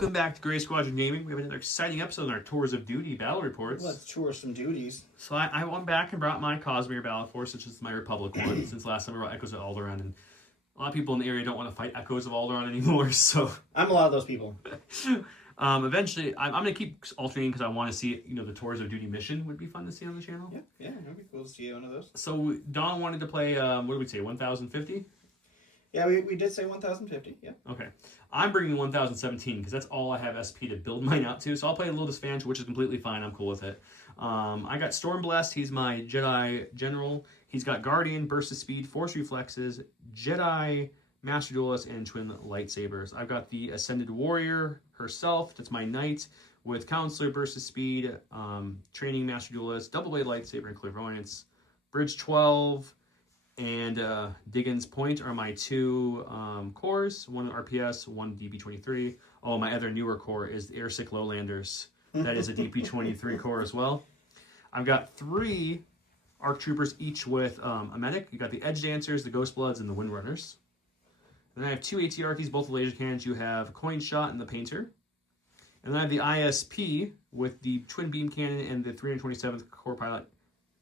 Welcome back to Gray Squadron Gaming. We have another exciting episode in our Tours of Duty battle reports. Let's tour some duties. So I went back and brought my Cosmere battle force, which is my Republic one, since last time I brought Echoes of Alderaan, and a lot of people in the area don't want to fight Echoes of Alderaan anymore, so... I'm a lot of those people. Eventually, I'm going to keep alternating because I want to see, the Tours of Duty mission would be fun to see on the channel. Yeah, it'd be cool to see one of those. So Don wanted to play, what did we say, 1050? Yeah, we did say 1050, yeah. Okay. I'm bringing 1017 because that's all I have SP to build mine out to. So I'll play Lotus Fanch, which is completely fine. I'm cool with it. I got Stormblessed. He's my Jedi General. He's got Guardian, Burst of Speed, Force Reflexes, Jedi, Master Duelist, and Twin Lightsabers. I've got the Ascended Warrior herself. That's my Knight with Counselor, Burst of Speed, Training, Master Duelist, Double Blade Lightsaber, and Clairvoyance. Bridge 12. And Diggins Point are my two cores, one RPS, one DP-23. Oh, my other newer core is the Airsick Lowlanders. That is a DP-23 core as well. I've got 3 ARC Troopers, each with a medic. You got the Edge Dancers, the Ghost Bloods, and the Windrunners. And then I have 2 ATRTs, both laser cannons. You have Coin Shot and the Painter. And then I have the ISP with the Twin Beam Cannon and the 327th Core Pilot,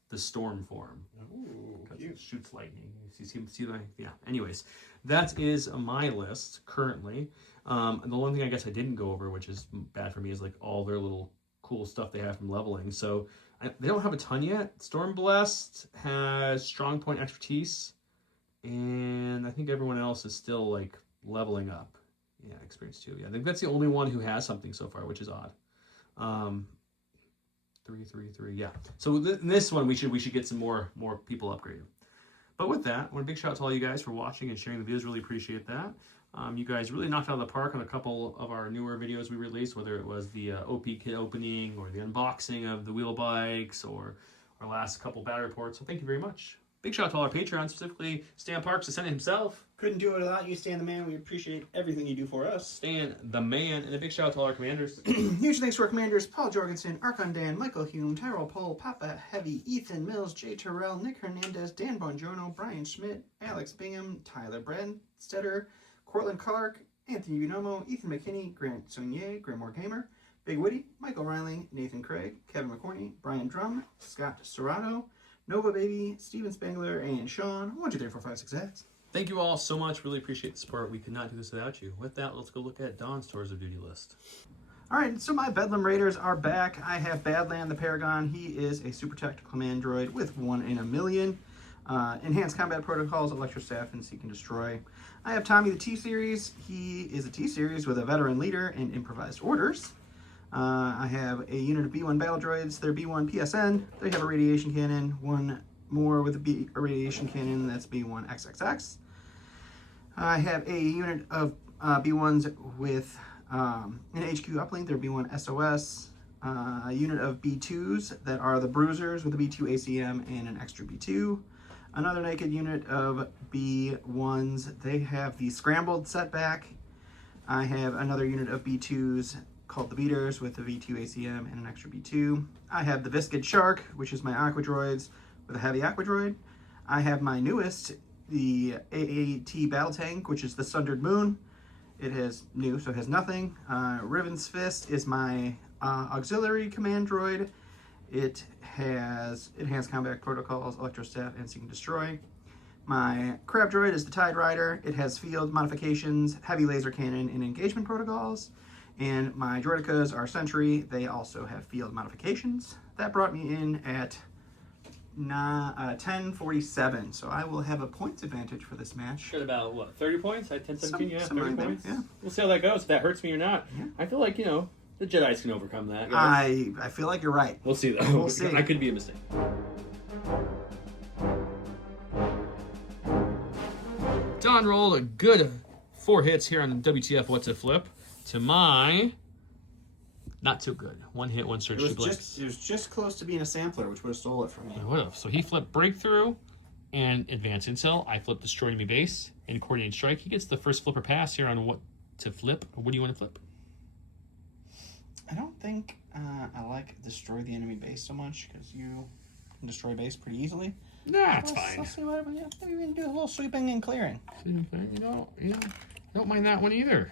the Stormform. It shoots lightning. See that? Yeah. Anyways, that is my list currently. And the one thing I guess I didn't go over, which is bad for me, is like all their little cool stuff they have from leveling. So they don't have a ton yet. Stormblessed has Strong Point Expertise, and I think everyone else is still like leveling up. Yeah, Experience 2. Yeah, I think that's the only one who has something so far, which is odd. 3. Yeah. So in this one, we should get some more people upgraded. But with that, I want a big shout out to all you guys for watching and sharing the videos. Really appreciate that. You guys really knocked out of the park on a couple of our newer videos we released, whether it was the OP kit opening or the unboxing of the wheel bikes or our last couple battle reports. So thank you very much. Big shout out to all our Patreons, specifically Stan Parks, the Senate himself. Couldn't do it without you, Stan the Man. We appreciate everything you do for us. Stan the Man. And a big shout out to all our commanders. Huge thanks to our commanders, Paul Jorgensen, Archon Dan, Michael Hume, Tyrell Pohl, Papa Heavy, Ethan Mills, Jay Terrell, Nick Hernandez, Dan Bongiorno, Brian Schmidt, Alex Bingham, Tyler Bradstetter, Cortland Clark, Anthony Unomo, Ethan McKinney, Grant Sonier, Grimoire Gamer, Big Woody, Michael Riley, Nathan Craig, Kevin McCorney, Brian Drum, Scott Serrato, Nova Baby, Steven Spangler, and Sean. 1, 2, 3, 4, 5, 6, 6. Thank you all so much. Really appreciate the support. We could not do this without you. With that, let's go look at Don's Tours of Duty list. Alright, so my Bedlam Raiders are back. I have Badland the Paragon. He is a super tactical command droid with 1 in a million. Enhanced combat protocols, Electrostaff, and Seek and Destroy. I have Tommy the T-Series. He is a T-Series with a veteran leader and improvised orders. I have a unit of B1 battle droids. They're B1 PSN. They have a radiation cannon. 1 more with a radiation cannon. That's B1 XXX. I have a unit of B1s with an HQ uplink. They're B1 SOS. A unit of B2s that are the Bruisers with a B2 ACM and an extra B2. Another naked unit of B1s. They have the Scrambled setback. I have another unit of B2s called the Beaters with the V2 ACM and an extra B2. I have the Viscid Shark, which is my Aqua Droids with a heavy Aqua Droid. I have my newest, the AAT Battle Tank, which is the Sundered Moon. It has new, so it has nothing. Riven's Fist is my auxiliary command droid. It has enhanced combat protocols, Electrostaff, and Seek and Destroy. My Crab Droid is the Tide Rider. It has field modifications, heavy laser cannon, and engagement protocols. And my Droidicas are Sentry. They also have field modifications. That brought me in at 1047. So I will have a points advantage for this match. Got about, what, 30 points? I had 10, 17, yeah, 30 points. Yeah. We'll see how that goes, if that hurts me or not. Yeah. I feel like, the Jedis can overcome that. I feel like you're right. We'll see, though. We'll see. I could be a mistake. Don rolled a good 4 hits here on the WTF What's a Flip to my not so good. 1 hit, 1 search, 2 blinks. It was just close to being a sampler, which would have stole it from me. It would have. So he flipped Breakthrough and Advanced Intel. I flipped Destroy Enemy Base and Coordinated Strike. He gets the first flipper pass here on what to flip. What do you want to flip? I don't think I like Destroy the Enemy Base so much, because you can destroy base pretty easily. Nah, it's fine. Let's see what happens. Maybe we can do a little sweeping and clearing. I don't mind that one either.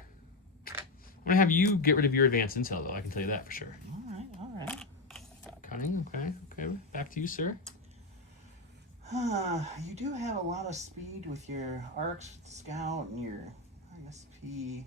I'm gonna have you get rid of your advanced intel, though. I can tell you that for sure. All right. Cunning, okay. Back to you, sir. You do have a lot of speed with your arcs, scout, and your ISP.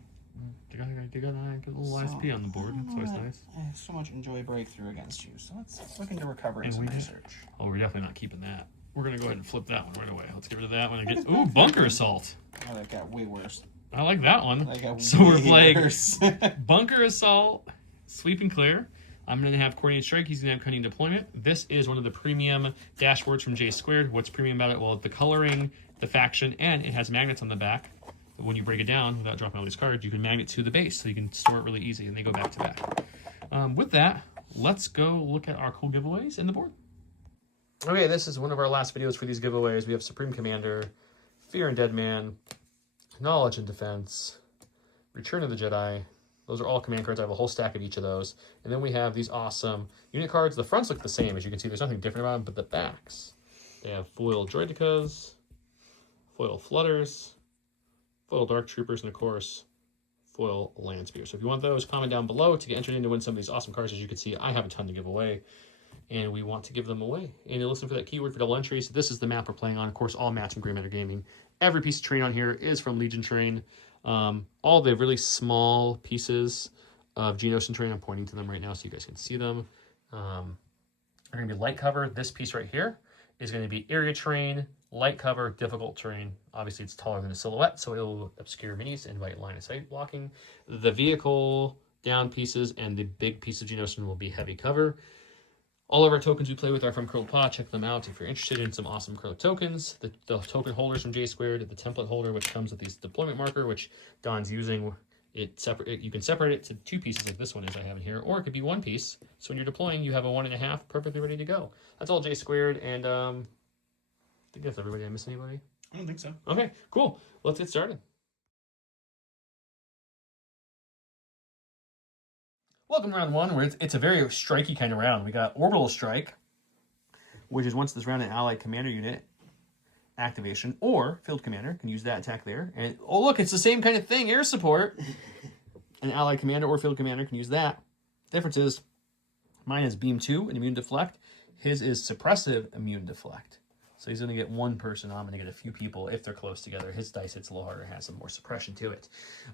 You got a little ISP on the board. That's always nice. I so much enjoy breakthrough against you, so let's look into recovery And some we research. Oh, we're definitely not keeping that. We're gonna go ahead and flip that one right away. Let's get rid of that one and get bunker assault. Oh, that got way worse. I like that one. That got So we're way playing worse. bunker assault, sweep and clear. I'm gonna have coordinated strike. He's gonna have cunning deployment. This is one of the premium dashboards from J Squared. What's premium about it? Well, the coloring, the faction, and it has magnets on the back. When you break it down without dropping all these cards, you can magnet to the base, so you can store it really easy, and they go back to back. With that, let's go look at our cool giveaways in the board. Okay, this is one of our last videos for these giveaways. We have Supreme Commander, Fear and Dead Man, Knowledge and Defense, Return of the Jedi. Those are all command cards. I have a whole stack of each of those. And then we have these awesome unit cards. The fronts look the same. As you can see, there's nothing different about them, but the backs. They have foil Droidicas, foil Flutters, foil Dark Troopers, and of course, foil Land Spear. So if you want those, comment down below to get entered in to win some of these awesome cards. As you can see, I have a ton to give away, and we want to give them away. And listen for that keyword for double entries. This is the map we're playing on. Of course, all maps in Grey Matter Gaming. Every piece of terrain on here is from Legion terrain. All the really small pieces of Geonosian terrain, I'm pointing to them right now so you guys can see them, are going to be light cover. This piece right here is going to be area terrain, light cover, difficult terrain. Obviously, it's taller than a silhouette, so it'll obscure minis, invite line of sight blocking. The vehicle down pieces and the big piece of Geonosian will be heavy cover. All of our tokens we play with are from Curled Paw. Check them out if you're interested in some awesome Curled tokens. The token holders from J Squared, the template holder, which comes with these deployment marker, which Don's using. You can separate it to two pieces like this one is I have in here, or it could be one piece. So when you're deploying, you have a 1.5 perfectly ready to go. That's all J Squared, and I think that's everybody. Did I miss anybody? I don't think so. Okay, cool. Let's get started. Welcome to round one, where it's a very strikey kind of round. We got Orbital Strike, which is once this round an allied commander unit activation, or field commander can use that attack there. And oh look, it's the same kind of thing, air support. An allied commander or field commander can use that. Difference is mine is beam 2 and immune deflect. His is suppressive immune deflect. So he's going to get one person. I'm going to get a few people if they're close together. His dice hits a little harder, has some more suppression to it.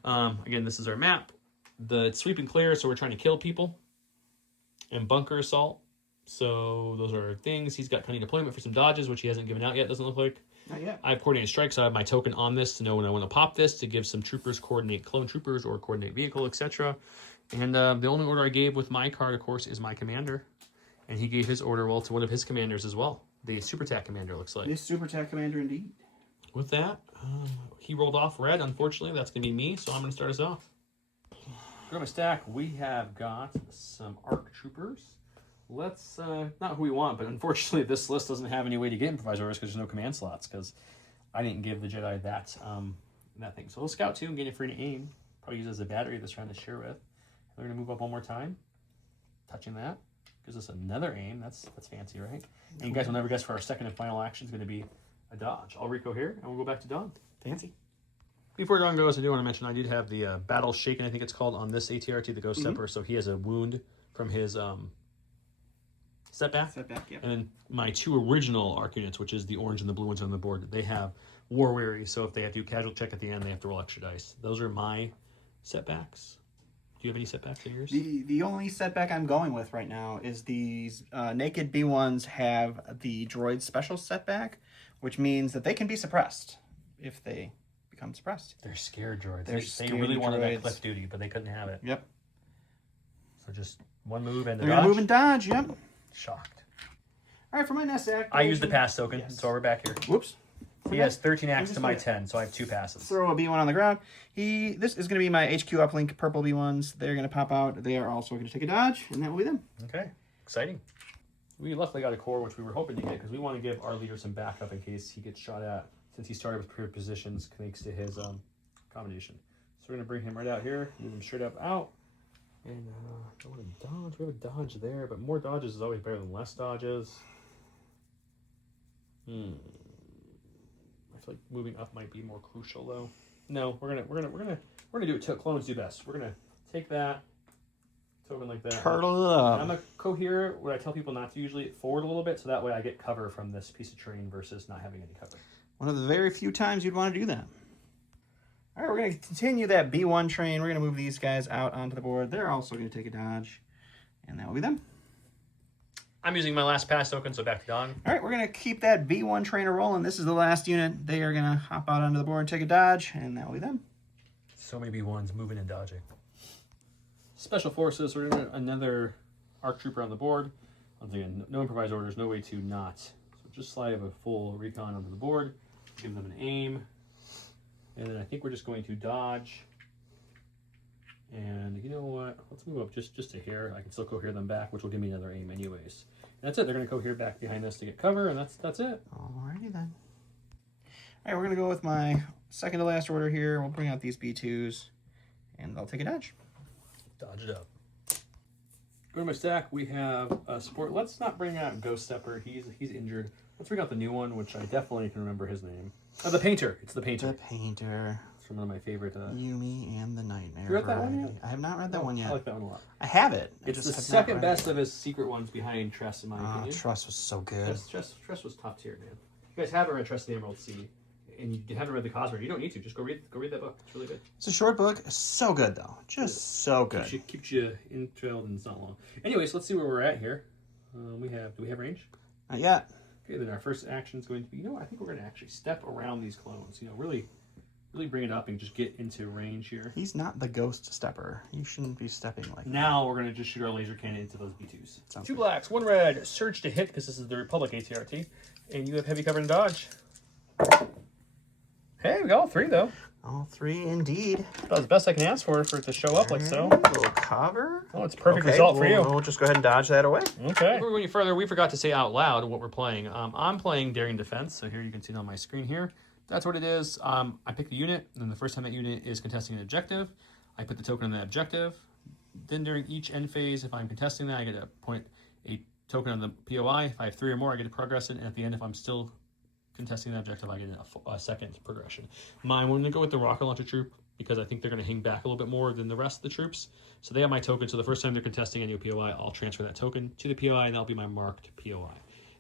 Again, this is our map. The sweep and clear, so we're trying to kill people. And bunker assault. So those are things. He's got cunning deployment for some dodges, which he hasn't given out yet, doesn't look like. Not yet. I have coordinated strike, so I have my token on this to know when I want to pop this, to give some troopers coordinate clone troopers or coordinate vehicle, etc. And the only order I gave with my card, of course, is my commander. And he gave his order, well, to one of his commanders as well. The Super Attack commander, looks like. This Super Attack commander, indeed. With that, he rolled off red. Unfortunately, that's going to be me, so I'm going to start us off. Grab a stack. We have got some ARC troopers. Let's, not who we want, but unfortunately this list doesn't have any way to get improvised orders because there's no command slots, because I didn't give the Jedi that thing. So we'll scout 2 and get it free to aim. Probably use it as a battery this round to share with. We're going to move up one more time. Touching that. Gives us another aim. That's fancy, right? And you guys will never guess for our second and final action is going to be a dodge. I'll Rico here, and we'll go back to Don. Fancy. Before Don goes, I do want to mention I did have the Battle Shaken, I think it's called, on this ATRT, the Ghost Stepper. So he has a wound from his setback. Yeah. And then my 2 original ARC units, which is the orange and the blue ones on the board, they have War Weary. So if they have to do casual check at the end, they have to roll extra dice. Those are my setbacks. Do you have any setbacks in yours? The only setback I'm going with right now is these naked B1s have the droid special setback, which means that they can be suppressed if they become suppressed. They're scared droids. They really wanted that droids. cliff duty, but they couldn't have it. Yep. So just one move and a They're dodge. going to move and dodge, yep. Shocked. All right, for my next act. I used the pass token, Yes. so we're back here. Whoops. He has 13 acts to my 10, so I have 2 passes. Throw a B1 on the ground. This is going to be my HQ uplink purple B1s. They're going to pop out. They are also going to take a dodge, and that will be them. Okay, exciting. We luckily got a core, which we were hoping to get, because we want to give our leader some backup in case he gets shot at. Since he started with prepared positions, thanks to his combination. So we're going to bring him right out here, move him straight up out. And I want to dodge. We have a dodge there, but more dodges is always better than less dodges. I feel like moving up might be more crucial, though. No, we're gonna do it. Clones do best. We're gonna take that token like that. Turtle it up. I'm a cohere. What I tell people not to usually forward a little bit, so that way I get cover from this piece of terrain versus not having any cover. One of the very few times you'd want to do that. All right, we're going to continue that B1 train. We're going to move these guys out onto the board. They're also going to take a dodge, and that will be them. I'm using my last pass token, so back to Don. All right, we're going to keep that B1 train rolling. This is the last unit. They are going to hop out onto the board and take a dodge, and that will be them. So many B1s moving and dodging. Special forces, we're going to another ARC trooper on the board. Once again, no improvised orders, no way to not. So just slide a full recon onto the board, give them an aim, and then I think we're just going to dodge. And you know what? Let's move up just a hair. I can still cohere them back, which will give me another aim anyways. And that's it. They're going to cohere back behind this to get cover, and that's it. Alrighty then. All right, we're going to go with my second to last order here. We'll bring out these B2s, and they'll take a dodge. Dodge it up. Go to my stack. We have a support. Let's not bring out Ghost Stepper. He's injured. Let's bring out the new one, which I definitely can remember his name. The Painter. It's the Painter. The Painter. It's one of my favorite. Yumi and the Nightmare. You read that one yet? I have not read that one yet. I like that one a lot. I have it. It's the second best of his secret ones behind Tress, in my opinion. Tress was so good. Tress was top tier, man. If you guys haven't read Tress the Emerald Sea, and you haven't read the Cosmere, you don't need to. Just go read that book. It's really good. It's a short book. So good, though. Just so good. Keeps you enthralled, and it's not long. Anyways, let's see where we're at here. Do we have range? Not yet. Okay, then our first action is going to be, I think we're going to actually step around these clones. Really bring it up and just get into range here. He's not the Ghost Stepper. You shouldn't be stepping like that. Now we're going to just shoot our laser cannon into those B2s. Sounds 2 good. blacks, 1 red, surge to hit because this is the Republic ATRT, and you have heavy cover and dodge. Hey, we got all 3 though. All 3 indeed. That was the best I can ask for it to show up like so. A little cover. Oh, it's a perfect result for you. We'll just go ahead and dodge that away. Okay. Before we go any further, we forgot to say out loud what we're playing. I'm playing Daring Defense, so here you can see it on my screen here. That's what it is. I pick the unit, and then the first time that unit is contesting an objective, I put the token on that objective. Then during each end phase, if I'm contesting that, I get to point a token on the POI. If I have 3 or more, I get to progress it, and at the end, if I'm still contesting the objective, I get a second progression. Mine, we're going to go with the rocket launcher troop because I think they're going to hang back a little bit more than the rest of the troops. So they have my token, so the first time they're contesting any POI, I'll transfer that token to the POI, and that'll be my marked POI.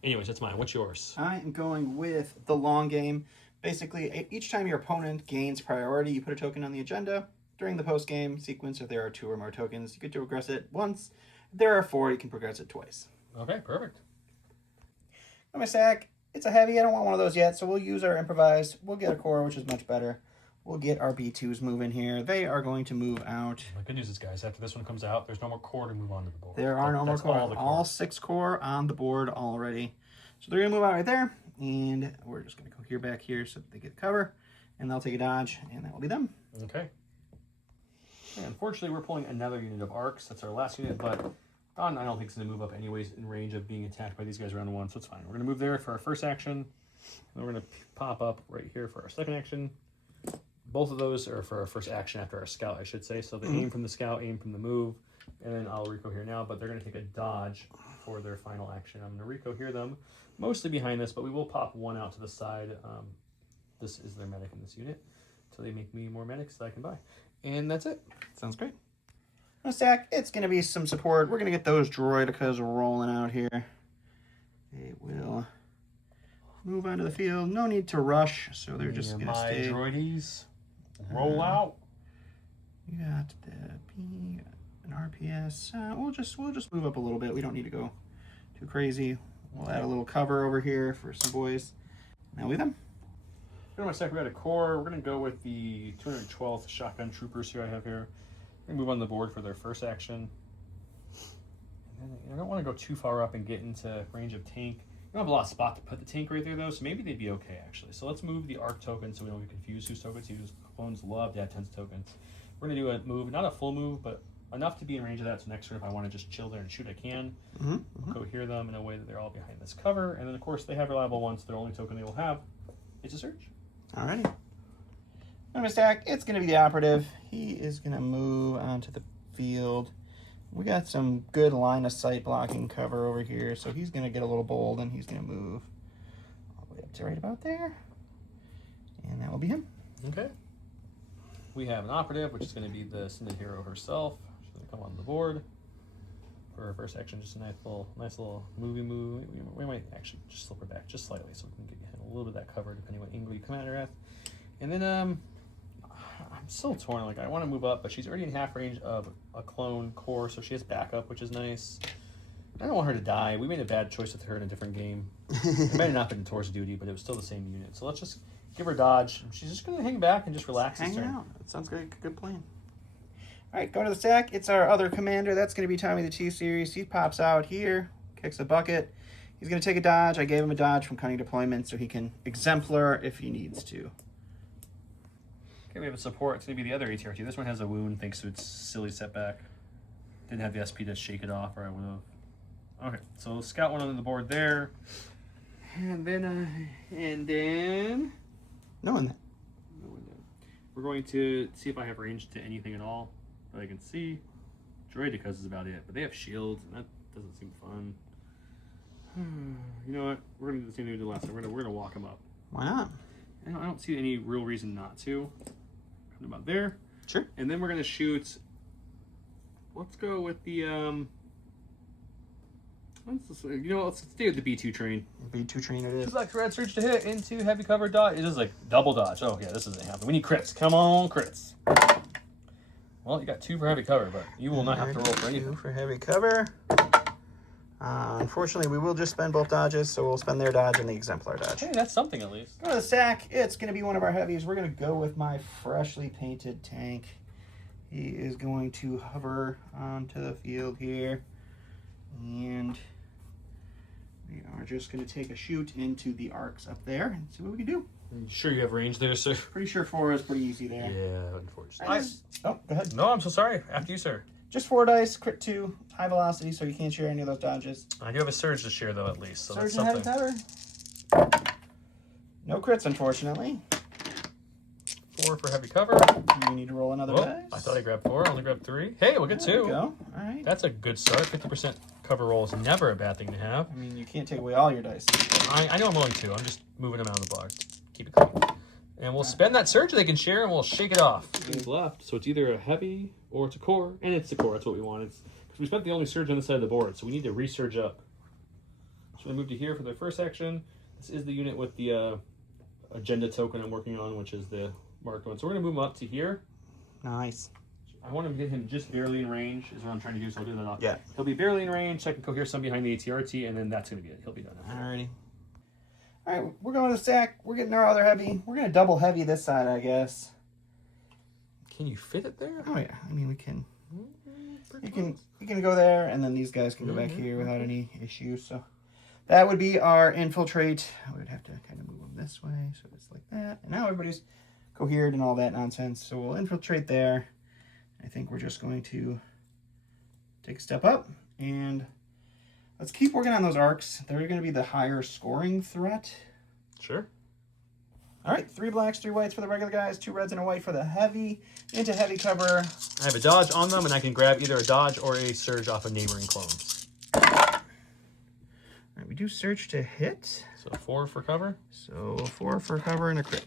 Anyways, that's mine. What's yours? I am going with the long game. Basically, each time your opponent gains priority, you put a token on the agenda. During the post-game sequence, if there are 2 or more tokens, you get to progress it once. If there are 4, you can progress it twice. Okay, perfect. On my stack, it's a heavy. I don't want one of those yet, so we'll use our improvised. We'll get a core, which is much better. We'll get our B2s moving here. They are going to move out. My good news is, guys, after this one comes out, there's no more core to move onto the board. There are no more core. All 6 core on the board already. So they're going to move out right there. And we're just going to go here back here so that they get cover. And they'll take a dodge, and that will be them. Okay. And unfortunately, we're pulling another unit of arcs. That's our last unit, but Don, I don't think it's going to move up anyways in range of being attacked by these guys around 1, so it's fine. We're going to move there for our first action. Then we're going to pop up right here for our second action. Both of those are for our first action after our scout, I should say. So the aim from the scout, aim from the move, and then I'll reco-here now, but they're going to take a dodge for their final action. I'm going to reco-here them, mostly behind this, but we will pop 1 out to the side. This is their medic in this unit, so they make me more medics that I can buy. And that's it. Sounds great. On stack, it's going to be some support. We're going to get those droidicas rolling out here. They will move onto the field. No need to rush, so they're just going to stay. My droidies roll out. You got the P, an RPS. We'll just move up a little bit. We don't need to go too crazy. We'll add a little cover over here for some boys. Now with them. In my stack, we got a core. We're going to go with the 212th shotgun troopers here I have here. We're going to move on the board for their first action. And then I don't want to go too far up and get into range of tank. We don't have a lot of spot to put the tank right there, though, so maybe they'd be okay, actually. So let's move the arc token so we don't get confused whose tokens use. Clones love to have 10 tokens. We're going to do a move, not a full move, but enough to be in range of that. So next turn, if I want to just chill there and shoot, I can. Cohere them in a way that they're all behind this cover. And then, of course, they have reliable ones. So their only token they will have is a surge. Alrighty. On my stack, it's going to be the operative. He is going to move onto the field. We got some good line of sight blocking cover over here, so he's going to get a little bold, and he's going to move all the way up to right about there. And that will be him. Okay. We have an operative, which is going to be the Synod hero herself. come on the board. For our first action, just a nice little movie move. We might actually just slip her back just slightly so we can get a little bit of that cover depending on what angle you come at her at. And then I'm still torn. Like, I want to move up, but she's already in half range of a clone core, so she has backup, which is nice. I don't want her to die. We made a bad choice with her in a different game. It might have not been Tor's duty, but it was still the same unit. So let's just give her dodge. She's just going to hang back and just relax. Hang out. That sounds like a good plan. All right, going to the stack. It's our other commander. That's going to be Tommy the T-Series. He pops out here, kicks the bucket. He's going to take a dodge. I gave him a dodge from cunning deployment so he can exemplar if he needs to. Okay, we have a support. It's going to be the other ATRT. This one has a wound thanks to its silly setback. Didn't have the SP to shake it off, or I would have. Okay, so scout one on the board there. And then No one. we're going to see if I have range to anything at all that I can see. Droidicas is about it, but they have shields, and that doesn't seem fun. You know what? We're gonna do the same thing we did last time. We're gonna walk them up. Why not? I don't see any real reason not to. Come about there. Sure. And then we're gonna shoot. Let's go with the let's stay with the B2 train. B2 train it is. Black red surge to hit into heavy cover dodge. It is like double dodge. Oh yeah, this isn't happening. We need crits. Come on, crits. Well, you got 2 for heavy cover, but you will not have to roll for anything. 2 for heavy cover. Unfortunately, we will just spend both dodges, so we'll spend their dodge and the exemplar dodge. Hey, that's something at least. Go to the stack. It's going to be one of our heavies. We're going to go with my freshly painted tank. He is going to hover onto the field here. And we are just going to take a shoot into the arcs up there and see what we can do. Are you sure you have range there, sir? Pretty sure 4 is pretty easy there. Yeah, unfortunately. Oh, go ahead. No, I'm so sorry. After you, sir. Just 4 dice, crit 2, high velocity, so you can't share any of those dodges. I do have a surge to share, though, at least. So Surge that's and something. heavy cover. No crits, unfortunately. 4 for heavy cover. You need to roll another dice. I thought I grabbed 4. I only grabbed 3. Hey, we'll get 2. There we go. All right. That's a good start. 50% cover roll is never a bad thing to have. I mean, you can't take away all your dice. I know I'm willing to. I'm just moving them out of the box. Keep it clean. And we'll spend that surge they can share, and we'll shake it off. Things left, so it's either a heavy or it's a core, and it's a core. That's what we want. Because we spent the only surge on this side of the board, so we need to resurge up. So we move to here for the first action. This is the unit with the agenda token I'm working on, which is the marked one. So we're going to move him up to here. Nice. I want to get him just barely in range, is what I'm trying to do, so I'll do that off. Yeah. He'll be barely in range, so I can cohere some behind the ATRT, and then that's going to be it. He'll be done. Alrighty. All right, we're going to the stack. We're getting our other heavy. We're going to double heavy this side, I guess. Can you fit it there? Oh, yeah. I mean, we can. You can go there, and then these guys can go back here without any issues. So that would be our infiltrate. We would have to kind of move them this way, so it's like that. And now everybody's cohered and all that nonsense. So we'll infiltrate there. I think we're just going to take a step up, and let's keep working on those arcs. They're going to be the higher scoring threat. Sure. All right, 3 blacks, 3 whites for the regular guys, 2 reds and a white for the heavy. Into heavy cover. I have a dodge on them, and I can grab either a dodge or a surge off a neighboring clone. All right, we do surge to hit. So 4 for cover. So 4 for cover and a crit.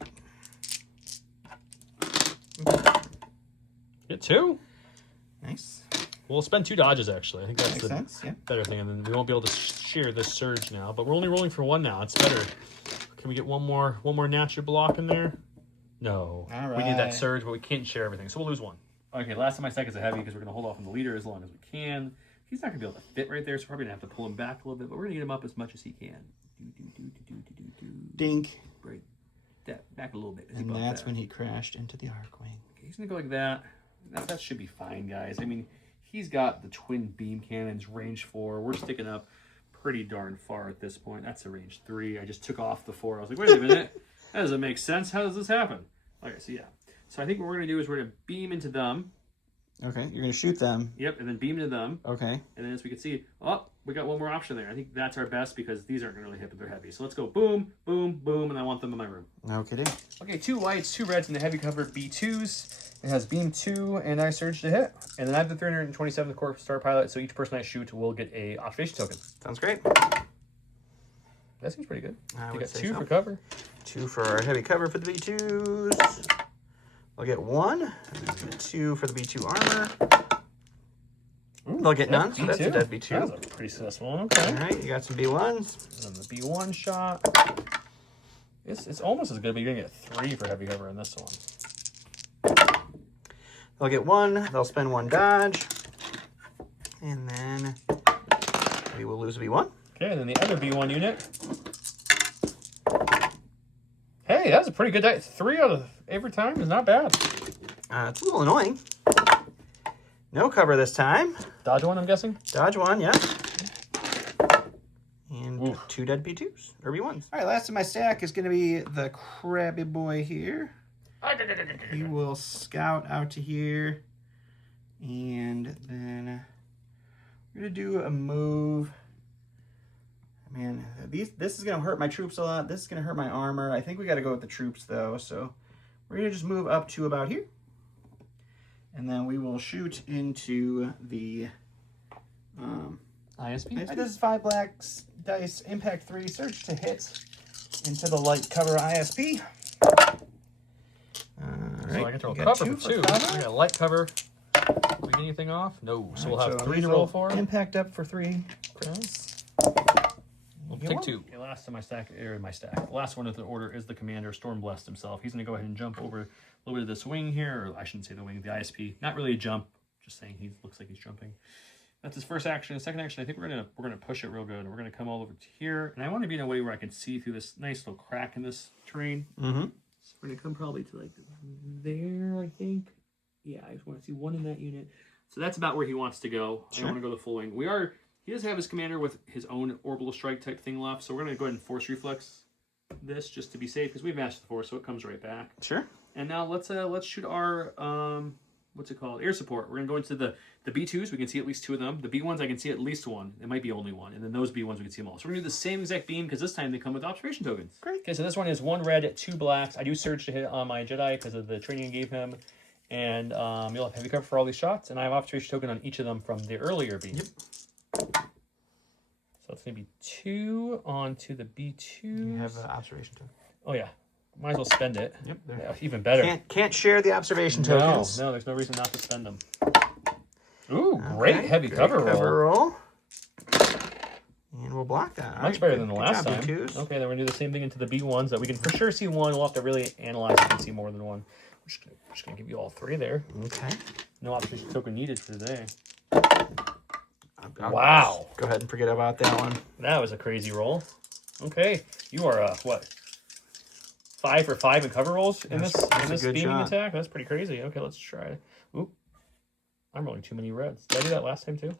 Get 2. Nice. We'll spend 2 dodges, actually. I think that's Makes the sense, yeah. better thing. And then we won't be able to share this surge now, but we're only rolling for 1 now. It's better. Can we get one more natural block in there? No. All We need that right. surge, but we can't share everything, so we'll lose 1. Okay, last of my second's a heavy because we're going to hold off on the leader as long as we can. He's not going to be able to fit right there, so we're probably going to have to pull him back a little bit, but we're going to get him up as much as he can. Dink. Right. Back a little bit. And that's when he crashed into the Arcwing. Okay, he's going to go like that. That should be fine, guys. I mean, he's got the twin beam cannons, range 4. We're sticking up pretty darn far at this point. That's a range 3. I just took off the 4. I was like, wait a minute. That doesn't make sense. How does this happen? Okay, so yeah. So I think what we're going to do is we're going to beam into them. Okay, you're going to shoot them. Yep, and then beam into them. Okay. And then as we can see, oh, we got one more option there. I think that's our best because these aren't going to really hit, but they're heavy. So let's go boom, boom, boom, and I want them in my room. No kidding. Okay, 2 whites, 2 reds, and the heavy cover B2s. It has beam 2, and I surge to hit. And then I have the 327th Corp Star Pilot, so each person I shoot will get a observation token. Sounds great. That seems pretty good. I You would got say 2 so. for cover. 2 for our heavy cover for the B2s. I'll get 1. 2 for the B2 armor. They'll get none, so that's a dead That B2. was a pretty successful one. Okay. All right, you got some B1s. And then the B1 shot. It's almost as good, but you're going to get 3 for heavy cover in this one. They'll get 1. They'll spend 1 dodge. And then we will lose a B1. Okay, and then the other B1 unit. Hey, that was a pretty good die. 3 out of every time is not bad. It's a little annoying. No cover this time. Dodge 1, I'm guessing? Dodge 1, yeah. And 2 dead B2s, or B1s. All right, last in my stack is going to be the Crabby Boy here. He will scout out to here. And then we're going to do a move. Man, this is going to hurt my troops a lot. This is going to hurt my armor. I think we got to go with the troops, though. So we're going to just move up to about here. And then we will shoot into the ISP. This is 5 black dice, impact 3, surge to hit into the light cover ISP. Alright. So I get to roll cover for 2. I got light cover. Did we get anything off? No. So we'll have 3 to roll for. Impact up for 3. Okay. We'll take 2. Okay, last in my stack, The last one of the order is the commander, Stormblessed himself. He's going to go ahead and jump over a little bit of this wing here, or I shouldn't say the wing, the ISP. Not really a jump, just saying he looks like he's jumping. That's his first action. His second action, I think we're gonna push it real good. We're gonna come all over to here, and I want to be in a way where I can see through this nice little crack in this terrain. Mm-hmm. So we're gonna come probably to like there, I think. Yeah, I just want to see 1 in that unit. So that's about where he wants to go. Sure. I want to go the full wing. He does have his commander with his own orbital strike type thing left, so we're gonna go ahead and force reflex this just to be safe because we've matched the force, so it comes right back. Sure. And now let's shoot our what's it called? Air support. We're gonna go into the B2s. We can see at least 2 of them. The B1s I can see at least 1. It might be only 1. And then those B1s we can see them all. So we're gonna do the same exact beam because this time they come with observation tokens. Great. Okay, so this one is 1 red, 2 blacks. I do surge to hit on my Jedi because of the training I gave him. And you'll have heavy cover for all these shots. And I have observation token on each of them from the earlier beam. Yep. So it's gonna be 2 onto the B2. You have an observation token. Oh yeah. Might as well spend it. Yep. Yeah, even better. Can't share the observation tokens. No, there's no reason not to spend them. Ooh, great heavy cover roll. And we'll block that. Much better than the last time. B2s. Okay, then we're going to do the same thing into the B1s that we can for sure see 1. We'll have to really analyze if we can see more than 1. We're just going to give you all 3 there. Okay. No observation token needed for today. Wow. Go ahead and forget about that one. That was a crazy roll. Okay, you are, what? 5 for 5 in cover rolls in this beaming attack? That's pretty crazy. Okay, let's try. Oop. I'm rolling too many reds. Did I do that last time too?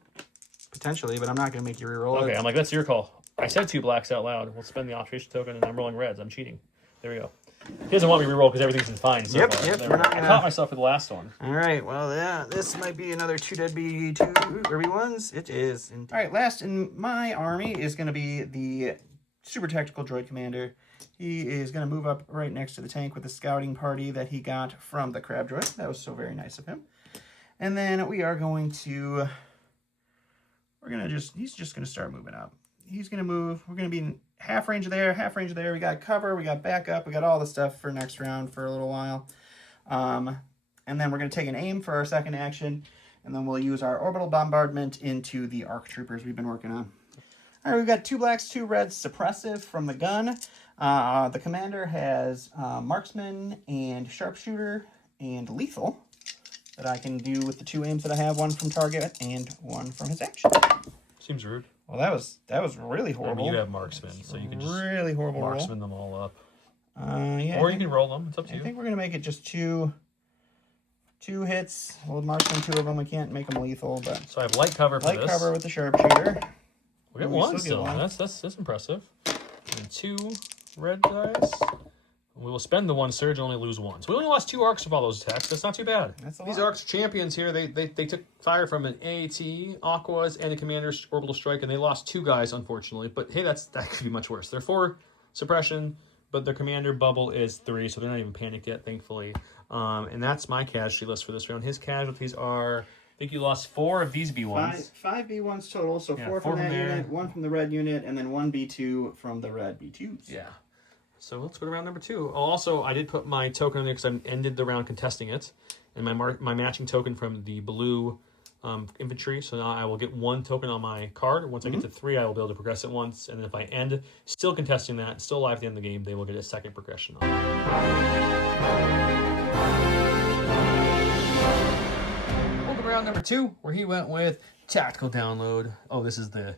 Potentially, but I'm not going to make you reroll it. Okay, I'm like, that's your call. I said 2 blacks out loud. We'll spend the observation token, and I'm rolling reds. I'm cheating. There we go. He doesn't want me to reroll because everything's been fine so far. Yep, we're not gonna... I caught myself with the last one. All right, well, yeah, this might be another 2 dead B2 or B1s. It is. All right, last in my army is going to be the Super Tactical Droid Commander. He is going to move up right next to the tank with the scouting party that he got from the Crab Droid. That was so very nice of him. And then we are going to... He's just going to start moving up. He's going to move. We're going to be in half range there, half range there. We got cover, we got backup, we got all the stuff for next round for a little while. And then we're going to take an aim for our second action, and then we'll use our orbital bombardment into the ARC troopers we've been working on. All right, we've got 2 blacks, 2 reds, suppressive from the gun. The commander has marksman and sharpshooter and lethal that I can do with the 2 aims that I have, 1 from target and 1 from his action. Seems rude. Well, that was really horrible. I mean, you have marksman, so you can just really horrible marksman them all up. Yeah. Or you can roll them. It's up to you. I think we're gonna make it just two hits. We'll marksman 2 of them. We can't make them lethal, but so I have light cover for light this. Cover with the sharpshooter. We got 1 still. That's impressive. And 2 red dice. We will spend the 1 surge and only lose 1. So we only lost 2 arcs of all those attacks. That's not too bad. These arcs are champions here. They took fire from an AAT, Aquas, and a Commander's Orbital Strike, and they lost 2 guys, unfortunately. But hey, that could be much worse. They're 4 suppression, but their Commander bubble is 3, so they're not even panicked yet, thankfully. And that's my casualty list for this round. His casualties are... I think you lost 4 of these B1s. 5 B1s total, so 4 from that unit, 1 from the red unit, and then 1 B2 from the red B2s. Yeah. So let's go to round number 2. Also, I did put my token in there because I ended the round contesting it. And my matching token from the blue infantry. So now I will get 1 token on my card. Once I get to 3, I will be able to progress it once. And then if I end still contesting that, still alive at the end of the game, they will get a second progression on. Pulled around number 2, where he went with tactical download. Oh, this is the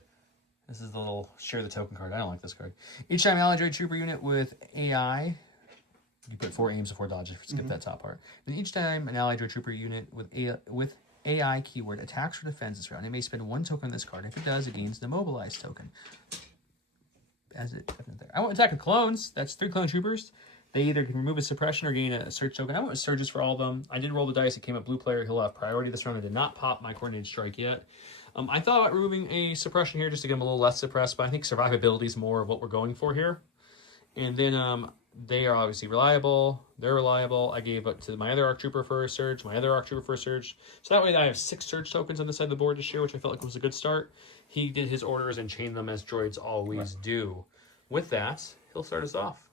little share the token card. I don't like this card. Each time allied droid trooper unit with AI, you put 4 aims and 4 dodges. Skip that top part. And each time an allied droid trooper unit with AI keyword attacks or defends this round, it may spend 1 token on this card. If it does, it gains the mobilized token. I went with attack of clones. That's 3 clone troopers. They either can remove a suppression or gain a surge token. I went with surges for all of them. I did roll the dice. It came up blue player. He'll have priority this round. I did not pop my coordinated strike yet. I thought about removing a suppression here just to get him a little less suppressed, but I think survivability is more of what we're going for here. And then they are obviously reliable. They're reliable. I gave it to my other ARC Trooper for a surge, my other ARC Trooper for a surge. So that way I have 6 surge tokens on this side of the board this year, which I felt like was a good start. He did his orders and chained them as droids always do. With that, he'll start us off.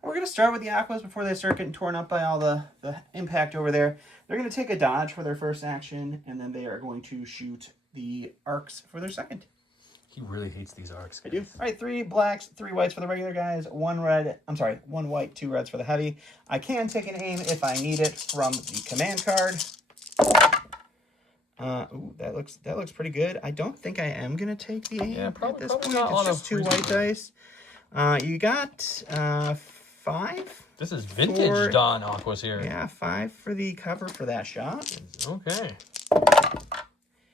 We're going to start with the Aquas before they start getting torn up by all the impact over there. They're going to take a dodge for their first action, and then they are going to shoot the arcs for their second. He really hates these arcs. I do. All right, 3 blacks, 3 whites for the regular guys, 1 white, 2 reds for the heavy. I can take an aim if I need it from the command card. Ooh, that looks pretty good. I don't think I am going to take the aim at this point. It's just 2 white dice. You got 5. This is vintage Dawn Aquas here. Yeah, 5 for the cover for that shot. Okay.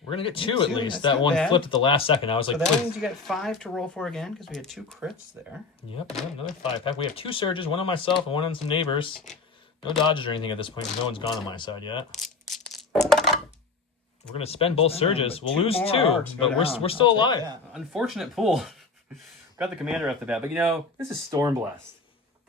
We're going to get 2 at least. That's that one bad. flipped at the last second. I was like, so that means you got 5 to roll for again because we had 2 crits there. Yep, another 5-pack. We have 2 surges, 1 on myself and 1 on some neighbors. No dodges or anything at this point. No one's gone on my side yet. We're going to spend both surges. We'll lose 2, but we're still alive. Unfortunate pool. Got the commander off the bat, but you know, this is Stormblessed.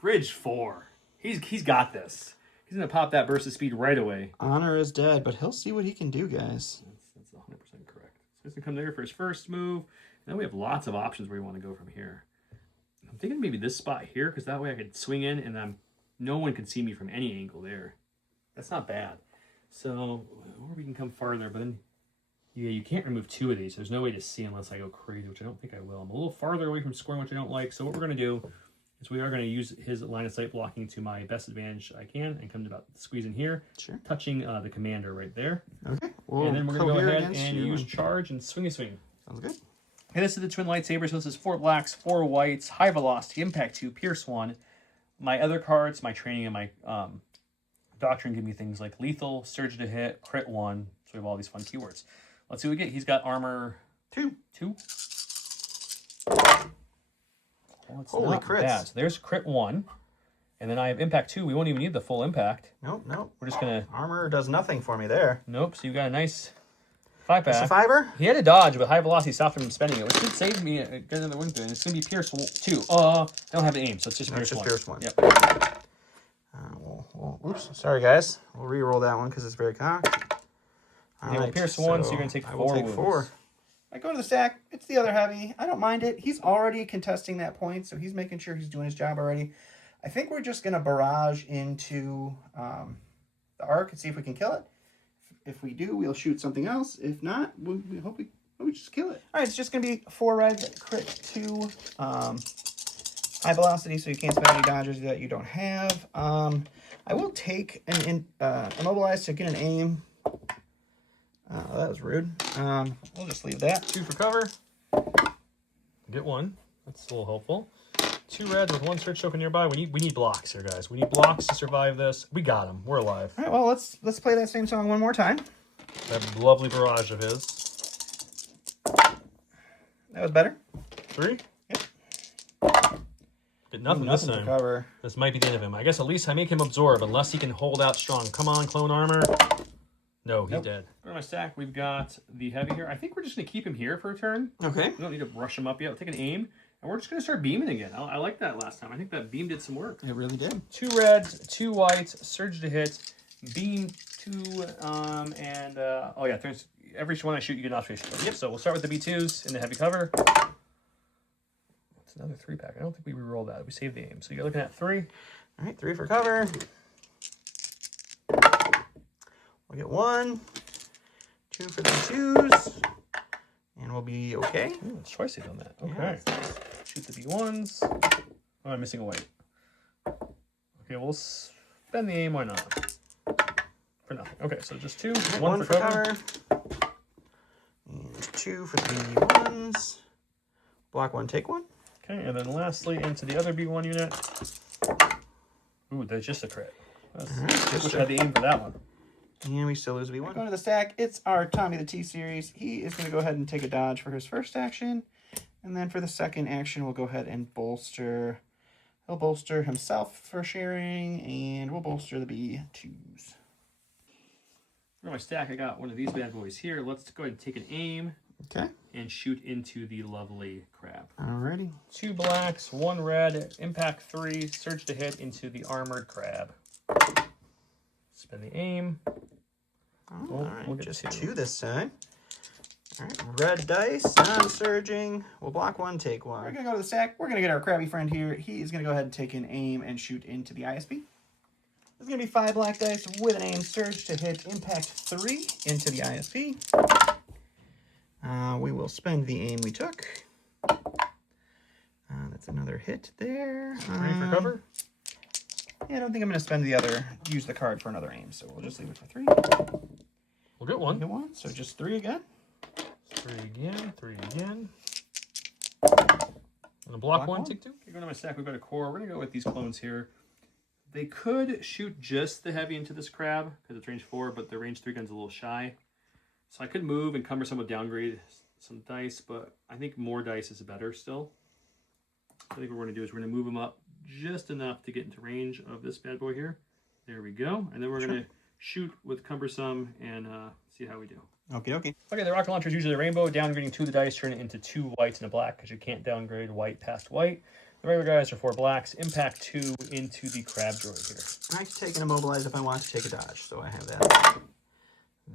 Bridge 4. He's got this. He's going to pop that burst of speed right away. Honor is dead, but he'll see what he can do, guys. That's 100% correct. So he's going to come there for his first move. And then we have lots of options where we want to go from here. I'm thinking maybe this spot here, because that way I could swing in and no one can see me from any angle there. That's not bad. So, or we can come farther, but then yeah, you can't remove 2 of these. There's no way to see unless I go crazy, which I don't think I will. I'm a little farther away from scoring, which I don't like. So what we're going to do is we are going to use his line of sight blocking to my best advantage I can and come to about squeeze in here, touching the commander right there. Okay. And then we're going to go ahead and use charge and swingy swing. Sounds good. Okay, this is the twin lightsabers. So this is 4 blacks, 4 whites, high velocity, impact 2, pierce 1. My other cards, my training and my doctrine give me things like lethal, surge to hit, crit 1. So we have all these fun keywords. Let's see what we get. He's got armor 2. Well, it's holy not crits. bad. So there's crit 1. And then I have impact 2. We won't even need the full impact. Nope. We're just going to... Armor does nothing for me there. Nope. So you got a nice 5-pack. It's a 5-er? He had a dodge, but high velocity stopped him from spending it, which should save me another wing through. And it's going to be pierce 2. I don't have an aim, so it's just pierce 1. Pierce 1. Yep. Oops. Sorry, guys. We'll re-roll that one because it's very cocked. All right, pierce 1, so you're going to take 4 wounds. I will take 4. I go to the stack. It's the other heavy. I don't mind it. He's already contesting that point, so he's making sure he's doing his job already. I think we're just going to barrage into the arc and see if we can kill it. If we do, we'll shoot something else. If not, we hope we just kill it. All right, it's just going to be 4 reds, crit 2, high velocity, so you can't spend any dodgers that you don't have. I will take an immobilize to get an aim. That was rude. We'll just leave that. 2 for cover. Get 1. That's a little helpful. 2 reds with 1 surge token nearby. We need blocks here, guys. We need blocks to survive this. We got him. We're alive. All right, well, let's play that same song one more time. That lovely barrage of his. That was better. 3? Yep. Get nothing this time. Cover. This might be the end of him. I guess at least I make him absorb, unless he can hold out strong. Come on, clone armor. No, he's dead. Go to my stack. We've got the heavy here. I think we're just going to keep him here for a turn. Okay. We don't need to rush him up yet. We'll take an aim, and we're just going to start beaming again. I like that last time. I think that beam did some work. It really did. 2 reds, 2 whites, surge to hit, beam 2, and oh yeah, every one I shoot, you get an observation. Yep. So we'll start with the B2s in the heavy cover. It's another 3-pack. I don't think we re-rolled that. We saved the aim. So you're looking at 3. All right, 3 for cover. We'll get 1, 2 for the 2s. And we'll be okay. Ooh, it's choicey on that. Okay. Yeah. Shoot the B1s. Oh, I'm missing a white. Okay, we'll spend the aim. Why not? For nothing. Okay, so just 2. One for cover. And 2 for the B1s. Block 1, take 1. Okay, and then lastly, into the other B1 unit. Ooh, that's just a crit. I wish I had the aim for that one. And we still lose B1. Going to the stack, it's our Tommy the T-Series. He is going to go ahead and take a dodge for his first action. And then for the second action, we'll go ahead and bolster. He'll bolster himself for sharing, and we'll bolster the B2s. For my stack, I got one of these bad boys here. Let's go ahead and take an aim. Okay. And shoot into the lovely crab. Alrighty. 2 blacks, 1 red, impact 3, surge to hit into the armored crab. Spend the aim. Oh, alright, we'll just 2 this time. Alright, red dice, non-surging. We'll block 1, take 1. We're going to go to the stack. We're going to get our crabby friend here. He is going to go ahead and take an aim and shoot into the ISP. There's going to be 5 black dice with an aim, surge to hit, impact 3 into the ISP. We will spend the aim we took. That's another hit there. 3 for cover? Yeah, I don't think I'm going to spend use the card for another aim, so we'll just leave it for 3. We'll get 1. Get 1, so just 3 again. 3 again, 3 again. And a block 1, take 2. Okay, going to my stack, we've got a core. We're going to go with these clones here. They could shoot just the heavy into this crab, because it's range 4, but the range 3 gun's a little shy. So I could move and cumbersome with downgrade some dice, but I think more dice is better still. I think what we're going to do is we're going to move them up just enough to get into range of this bad boy here. There we go. And then we're going to shoot with cumbersome and see how we do. Okay, okay. Okay, the rocket launcher is usually a rainbow. Downgrading 2 of the dice, turn it into 2 whites and a black because you can't downgrade white past white. The regular guys are 4 blacks. Impact 2 into the crab droid here. I can take an immobilize if I want to take a dodge, so I have that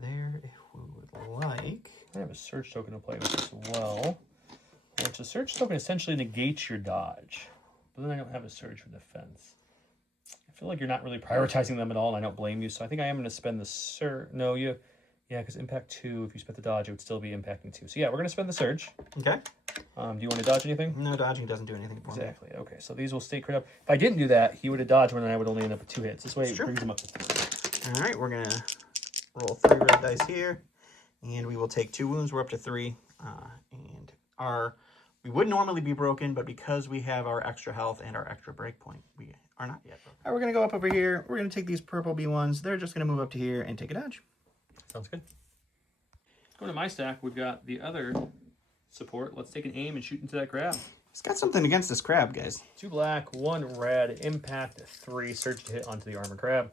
there if we would like. I have a surge token to play with as well. Which a surge token essentially negates your dodge. But then I don't have a surge for defense. I feel like you're not really prioritizing them at all, and I don't blame you. So I think I am going to spend the surge. No, yeah, because impact 2, if you spent the dodge, it would still be impacting 2. So yeah, we're going to spend the surge. Okay. Do you want to dodge anything? No, dodging doesn't do anything for me. Exactly. Okay, so these will stay crit up. If I didn't do that, he would have dodged one, and I would only end up with 2 hits. This way, it brings him up to 3. All right, we're going to roll 3 red dice here, and we will take 2 wounds. We're up to 3, and we would normally be broken, but because we have our extra health and our extra break point, we are not yet broken. All right, we're going to go up over here. We're going to take these purple B1s. They're just going to move up to here and take a dodge. Sounds good. Going to my stack, we've got the other support. Let's take an aim and shoot into that crab. It's got something against this crab, guys. 2 black, 1 red, impact 3, surge to hit onto the armored crab.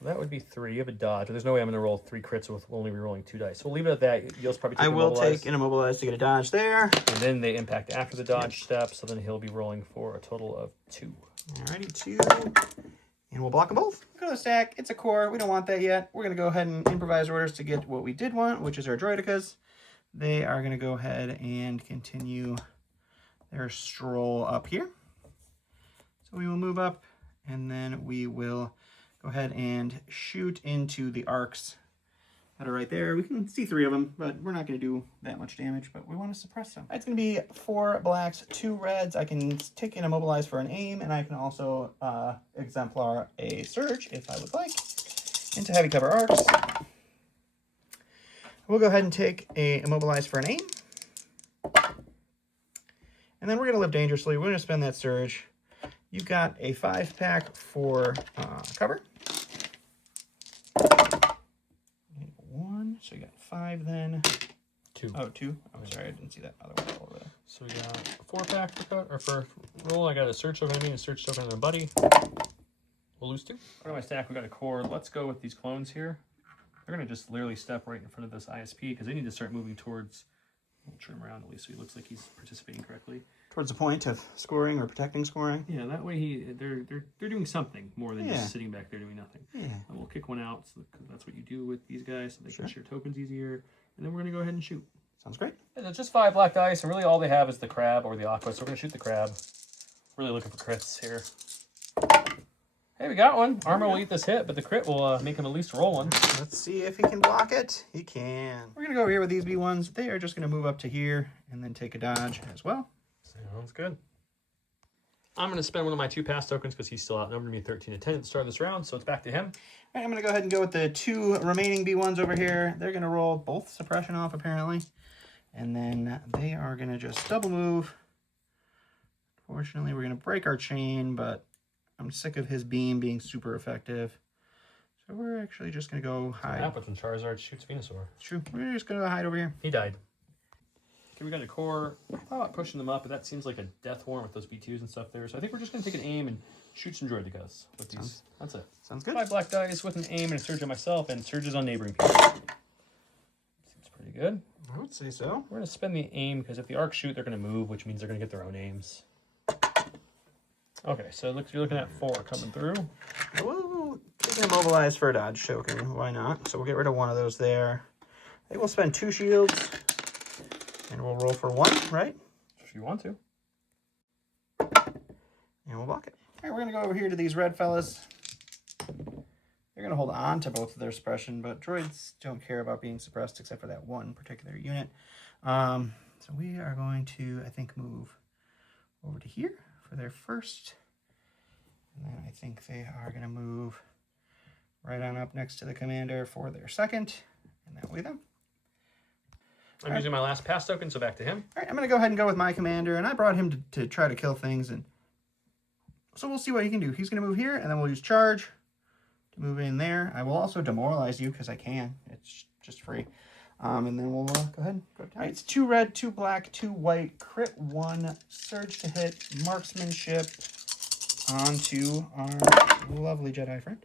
So that would be 3. You have a dodge, but there's no way I'm going to roll 3 crits with only rerolling 2 dice. So we'll leave it at that. You'll probably take I will take an immobilize to get a dodge there. And then they impact after the dodge step, so then he'll be rolling for a total of 2. Alrighty, 2. And we'll block them both. Go to the stack. It's a core. We don't want that yet. We're going to go ahead and improvise orders to get what we did want, which is our droidicas. They are going to go ahead and continue their stroll up here. So we will move up, and then we will go ahead and shoot into the arcs that are right there. We can see 3 of them, but we're not going to do that much damage, but we want to suppress them. It's going to be 4 blacks, 2 reds. I can take an immobilize for an aim, and I can also exemplar a surge if I would like into heavy cover arcs. We'll go ahead and take a immobilize for an aim. And then we're going to live dangerously. We're going to spend that surge. You've got a 5-pack for cover. 1, so you got 5 then. 2. Oh, 2. I'm sorry, I didn't see that other one over there. So we got a 4-pack for cut, or for roll. I got a surge token and a surge token and a buddy. We'll lose 2. Out of my stack, we got a core. Let's go with these clones here. They're going to just literally step right in front of this ISP because they need to start moving towards. We'll trim around at least so he looks like he's participating correctly. Towards the point of scoring or protecting scoring. Yeah, that way they're doing something more than just sitting back there doing nothing. Yeah. And we'll kick one out because that's what you do with these guys so they can share tokens easier. And then we're going to go ahead and shoot. Sounds great. And it's just 5 black dice, and really all they have is the crab or the aqua, so we're going to shoot the crab. Really looking for crits here. Hey, we got one. Armor will eat this hit, but the crit will make him at least roll one. Let's see if he can block it. He can. We're going to go over here with these B1s. They are just going to move up to here and then take a dodge as well. Sounds good. I'm going to spend one of my 2 pass tokens because he's still outnumbered me 13 to 10 at the start of this round, so it's back to him. All right, I'm going to go ahead and go with the 2 remaining B1s over here. They're going to roll both suppression off, apparently. And then they are going to just double move. Fortunately, we're going to break our chain, but I'm sick of his beam being super effective. So we're actually just going to go hide. What happens when Charizard shoots Venusaur? It's true. We're just going to hide over here. He died. Okay, we got a core. I thought about pushing them up, but that seems like a death warrant with those B2s and stuff there. So I think we're just going to take an aim and shoot some Droidicas with these. That's it. Sounds good. 5 black dice with an aim and a surge on myself and surges on neighboring people. Seems pretty good. I would say so. We're going to spend the aim because if the arcs shoot, they're going to move, which means they're going to get their own aims. Okay, so it looks you're looking at 4 coming through. Whoa, taking a mobilize for a dodge token. Why not? So we'll get rid of one of those there. I think we'll spend 2 shields. And we'll roll for 1, right? If you want to. And we'll block it. All right, we're going to go over here to these red fellas. They're going to hold on to both of their suppression, but droids don't care about being suppressed except for that one particular unit. So we are going to, I think, move over to here for their first. And then I think they are going to move right on up next to the commander for their second. And that way them. I'm using my last pass token, so back to him. All right, I'm going to go ahead and go with my commander, and I brought him to try to kill things, and so we'll see what he can do. He's going to move here, and then we'll use charge to move in there. I will also demoralize you, because I can. It's just free. And then we'll go ahead and go down. All right, it's 2 red, 2 black, 2 white, crit 1, surge to hit, marksmanship onto our lovely Jedi friend.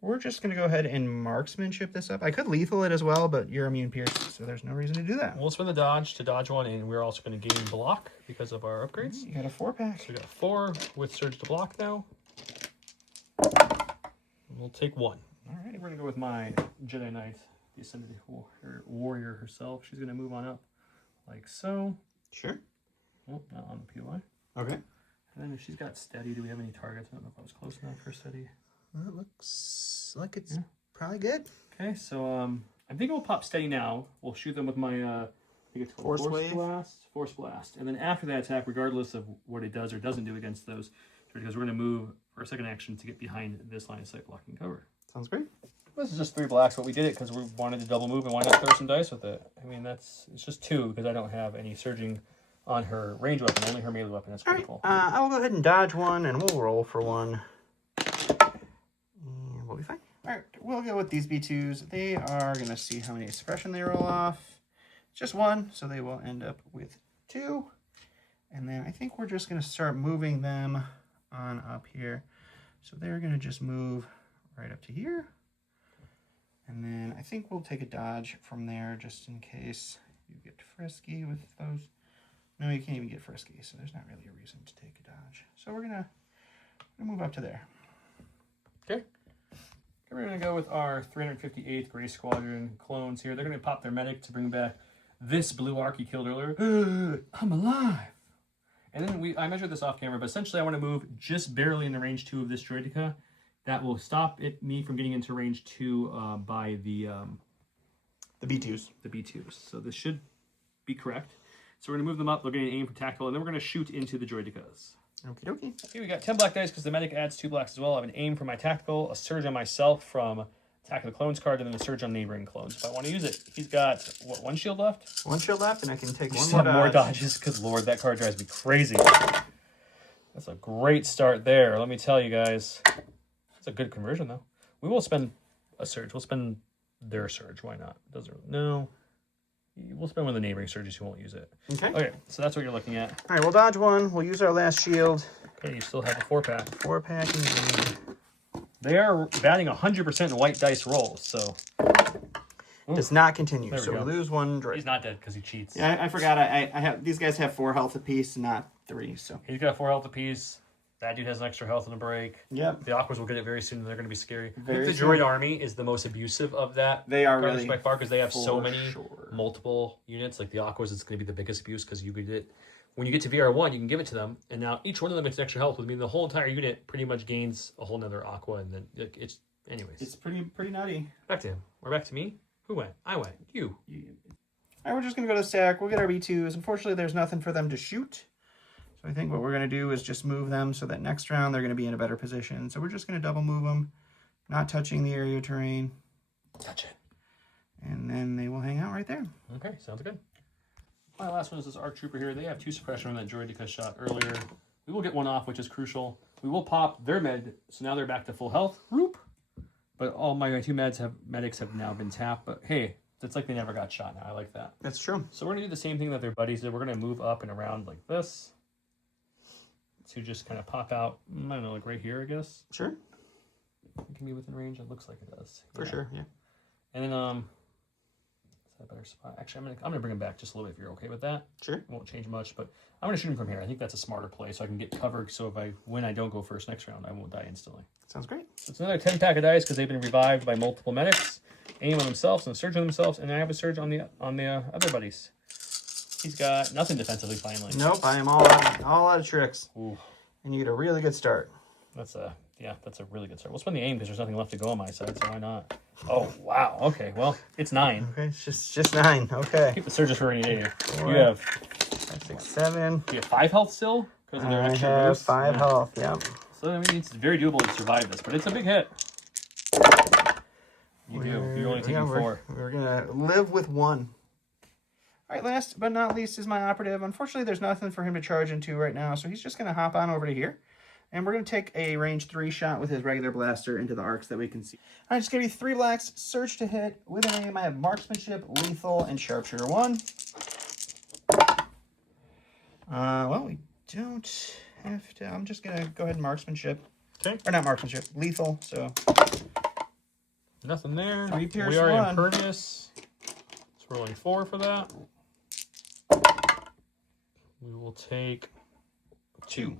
We're just going to go ahead and marksmanship this up. I could lethal it as well, but you're immune pierced, so there's no reason to do that. We'll spend the dodge to dodge 1, and we're also going to gain block because of our upgrades. You got a 4-pack. So we got 4 with surge to block now. We'll take 1. All right, we're going to go with my Jedi Knight, the Ascended Warrior herself. She's going to move on up like so. Sure. Oh, not on the POI. Okay. And then if she's got steady, do we have any targets? I don't know if I was close enough for steady. Well, it looks like it's probably good. Okay, so I think we'll pop steady now. We'll shoot them with my I think it's called Force Blast. And then after that attack, regardless of what it does or doesn't do against those, because we're going to move for a second action to get behind this line of sight blocking cover. Sounds great. This is just 3 blacks, but we did it because we wanted to double move, and why not throw some dice with it? I mean, it's just 2 because I don't have any surging on her range weapon, only her melee weapon. That's critical. Right, I will go ahead and dodge 1, and we'll roll for 1. And we'll be fine. All right, we'll go with these B2s. They are going to see how many suppression they roll off. Just 1, so they will end up with 2. And then I think we're just going to start moving them on up here. So they're going to just move right up to here. And then I think we'll take a dodge from there just in case you get frisky with those. No, you can't even get frisky, so there's not really a reason to take a dodge. So we're gonna move up to there. Okay. We're going to go with our 358th Gray Squadron clones here. They're going to pop their medic to bring back this blue arc he killed earlier. I'm alive. And then I measured this off camera, but essentially I want to move just barely in the range 2 of this Droidica. That will stop me from getting into range 2 by the B2s. The B2s. So this should be correct. So we're going to move them up. They're going to aim for tactical, and then we're going to shoot into the Droidicas. Okie dokie. Okay, we got 10 black dice because the medic adds 2 blacks as well. I have an aim for my tactical, a surge on myself from Attack of the Clones card, and then a surge on neighboring clones. If I want to use it, he's got, what, 1 shield left? 1 shield left, and I can take one more dodge. More dodges, because Lord, that card drives me crazy. That's a great start there, let me tell you guys. It's a good conversion, though. We will spend a surge. We'll spend their surge. Why not? No. We'll spend one of the neighboring surges who won't use it. Okay, so that's what you're looking at. All right, we'll dodge 1. We'll use our last shield. Okay, you still have a 4-pack. 4-pack indeed. They are batting 100% in white dice rolls, so... Does not continue, we so we lose 1 droid. He's not dead because he cheats. Yeah, I forgot. I have these guys have 4 health apiece, not 3. So he's got 4 health apiece. That dude has an extra health in the break. Yep. The Aquas will get it very soon, and they're going to be scary. I Very think the droid army is the most abusive of that. They are garbage really, by far, because they have so many multiple units. Like the Aquas, it's going to be the biggest abuse because you get it when you get to VR1, you can give it to them, and now each one of them gets extra health, which means the whole entire unit pretty much gains a whole nother aqua, and then it's, anyways. It's pretty nutty. Back to him. Or back to me? Who went? I went. You. All right, we're just going to go to the stack. We'll get our B2s. Unfortunately, there's nothing for them to shoot. So I think what we're going to do is just move them so that next round they're going to be in a better position. So we're just going to double move them, not touching the area terrain. Touch it. And then they will hang out right there. Okay, sounds good. My last one is this ARC Trooper here. They have 2 suppression on that droid because shot earlier. We will get one off, which is crucial. We will pop their med, so now they're back to full health. Whoop. But all my 2 medics have now been tapped. But hey, it's like they never got shot now. I like that. That's true. So we're going to do the same thing that their buddies did. We're going to move up and around like this to just kind of pop out, I don't know, like right here, I guess. Sure. It can be within range. It looks like it does. For sure, yeah. And then, is that a better spot? Actually, I'm gonna bring him back just a little bit if you're okay with that. Sure. It won't change much, but I'm gonna shoot him from here. I think that's a smarter play, so I can get covered. So when I don't go first next round, I won't die instantly. Sounds great. So it's another 10-pack of dice because they've been revived by multiple medics. Aim on themselves and surge on themselves, and I have a surge on the other buddies. He's got nothing defensively finally. Nope, I am all out of tricks. Ooh. And you get a really good start. That's a really good start. We'll spend the aim because there's nothing left to go on my side, so why not? Oh wow. Okay, well it's 9. Okay, it's just 9. Okay. Keep the surges for rainy day. 4, You have 5, 6, 7. you have 5 health still because of their I extra have boost? 5 health. Yep. So I mean, it's very doable to survive this, but it's a big hit. You do. You're only taking 4. We're gonna live with 1. All right, last but not least is my operative. Unfortunately, there's nothing for him to charge into right now, so he's just gonna hop on over to here. And we're going to take a range 3 shot with his regular blaster into the arcs that we can see. All right, just going to be 3 blacks, surge to hit. With an aim, I have marksmanship, lethal, and sharpshooter 1. Well, we don't have to. I'm just going to go ahead and marksmanship. Okay. Or not marksmanship, lethal. So nothing there. 3 pierce we are 1. impervious. It's rolling 4 for that. We will take 2.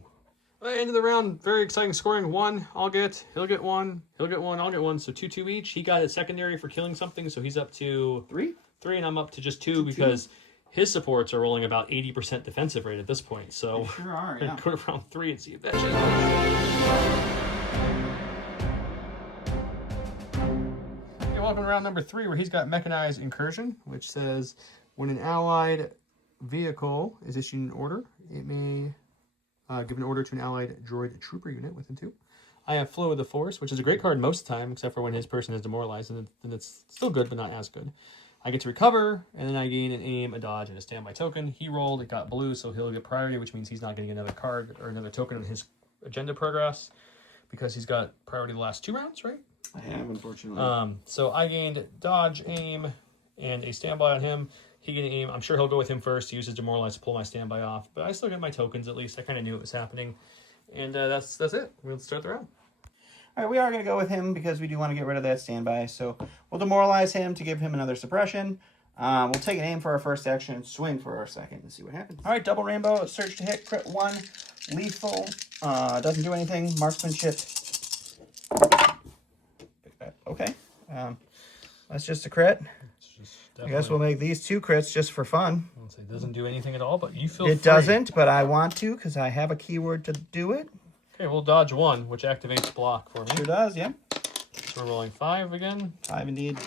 End of the round, very exciting scoring. 1, I'll get, he'll get 1, he'll get 1, I'll get 1. So 2-2 each. He got a secondary for killing something, so he's up to 3, and I'm up to just 2 because his supports are rolling about 80% defensive rate at this point. So they sure are, yeah. Go to round 3 and see if that changes. Okay, welcome to round number 3, where he's got mechanized incursion, which says when an allied vehicle is issued an order, it may give an order to an allied droid trooper unit within 2. I have Flow of the Force, which is a great card most of the time, except for when his person is demoralized, and then it's still good, but not as good. I get to recover, and then I gain an aim, a dodge, and a standby token. He rolled, it got blue, so he'll get priority, which means he's not getting another card or another token on his agenda progress, because he's got priority the last 2 rounds, right? I have, unfortunately. So I gained dodge, aim, and a standby on him. He can aim. I'm sure he'll go with him first to use his demoralize to pull my standby off. But I still get my tokens at least. I kind of knew it was happening. And that's it. We'll start the round. All right, we are going to go with him because we do want to get rid of that standby. So we'll demoralize him to give him another suppression. We'll take an aim for our first action and swing for our second and see what happens. All right, double rainbow, surge to hit, crit 1, lethal, doesn't do anything, marksmanship. Okay, that's just a crit. I guess we'll make these 2 crits just for fun. It doesn't do anything at all, but you feel It free. doesn't, but I want to because I have a keyword to do it. Okay, we'll dodge 1, which activates block for me. Sure does, yeah. So we're rolling 5 again. 5 indeed.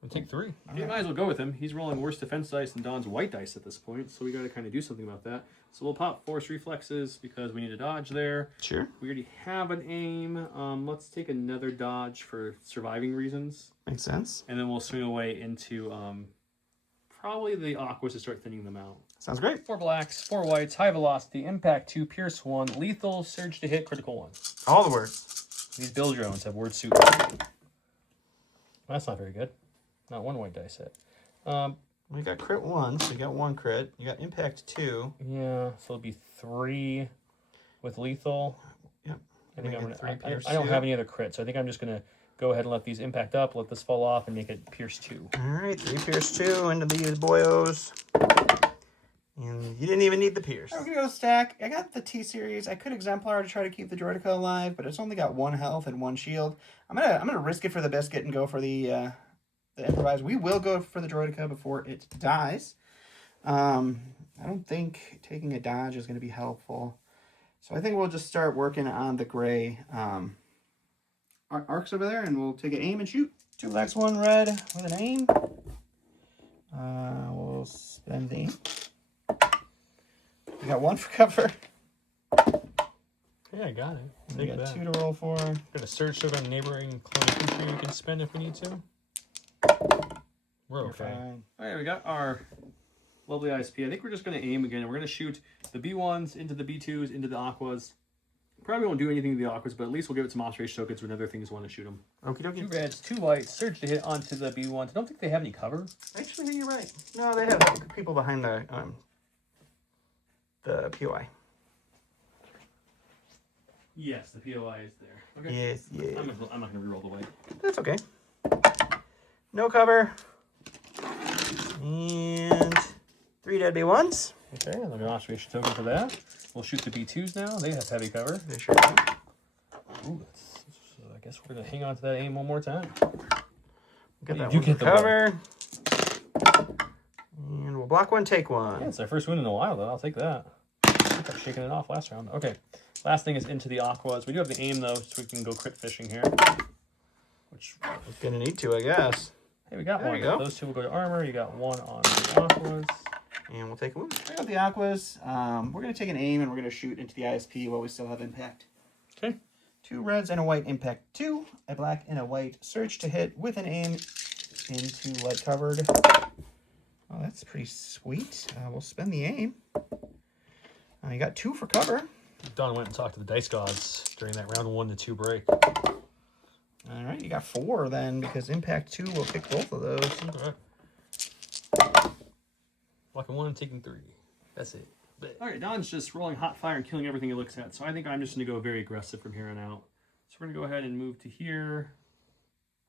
We'll take 3. You might as well go with him. He's rolling worse defense dice than Don's white dice at this point, so we got to kind of do something about that. So we'll pop force reflexes because we need a dodge there. Sure. We already have an aim. Let's take another dodge for surviving reasons. Makes sense. And then we'll swing away into probably the aquas to start thinning them out. Sounds great. 4 blacks, 4 whites, high velocity, impact 2, pierce 1, lethal, surge to hit, critical 1. All the words. These build drones have word suit. That's not very good. Not 1 white dice hit. We got crit 1, so you got 1 crit. You got impact 2. Yeah, so it'll be 3 with lethal. Yep. I think I'm gonna. 3 pierce I don't 2. have any other crits, so I think I'm just gonna go ahead and let these impact up, let this fall off, and make it pierce 2. All right, 3 pierce 2 into these boyos. And you didn't even need the pierce. We're gonna go stack. I got the T-Series. I could Exemplar to try to keep the Droidica alive, but it's only got 1 health and 1 shield. I'm gonna risk it for the biscuit and go for the improvise. We will go for the Droidica before it dies. I don't think taking a dodge is going to be helpful. So I think we'll just start working on the gray arcs over there, and we'll take an aim and shoot. 2 blacks, 1 red with an aim. We'll spend the aim. We got 1 for cover. Yeah, I got it. We got 2 to roll for. Got a surge shield on neighboring clone infantry we can spend if we need to. We're okay. All right, we got our lovely ISP. I think we're just going to aim again. We're going to shoot the B1s into the B2s, into the Aquas. Probably won't do anything to the Aquas, but at least we'll give it some observation tokens when other things want to shoot them. Okie dokie. 2 reds, 2 whites, surge to hit onto the B1s. I don't think they have any cover. Actually, you're right. No, they have people behind the POI. Yes, the POI is there. Okay. Yes, yeah. I'm not going to reroll the white. That's okay. No cover. And 3 dead B1s. Okay, and an observation token for that. We'll shoot the B2s now. They have heavy cover. They sure do. Ooh, I guess we're going to hang on to that aim one more time. Get that You one get for the cover. And we'll block 1, take 1. Yeah, it's our first win in a while, though. I'll take that. I kept shaking it off last round. Okay, last thing is into the Aquas. We do have the aim, though, so we can go crit fishing here. Which we're gonna need to, I guess. Hey, we got there one. You go. Those 2 will go to armor. You got 1 on the Aquas. And we'll take a move. I got the Aquas. We're gonna take an aim and we're gonna shoot into the ISP while we still have impact. Okay. 2 reds and a white impact 2. A black and a white surge to hit with an aim into light covered. Oh, that's pretty sweet. We'll spend the aim. You got 2 for cover. Don went and talked to the dice gods during that round 1 to 2 break. All right, you got 4 then, because impact 2 will pick both of those. All right. Blocking 1, taking 3. That's it. All right, Don's just rolling hot fire and killing everything he looks at. So I think I'm just going to go very aggressive from here on out. So we're going to go ahead and move to here.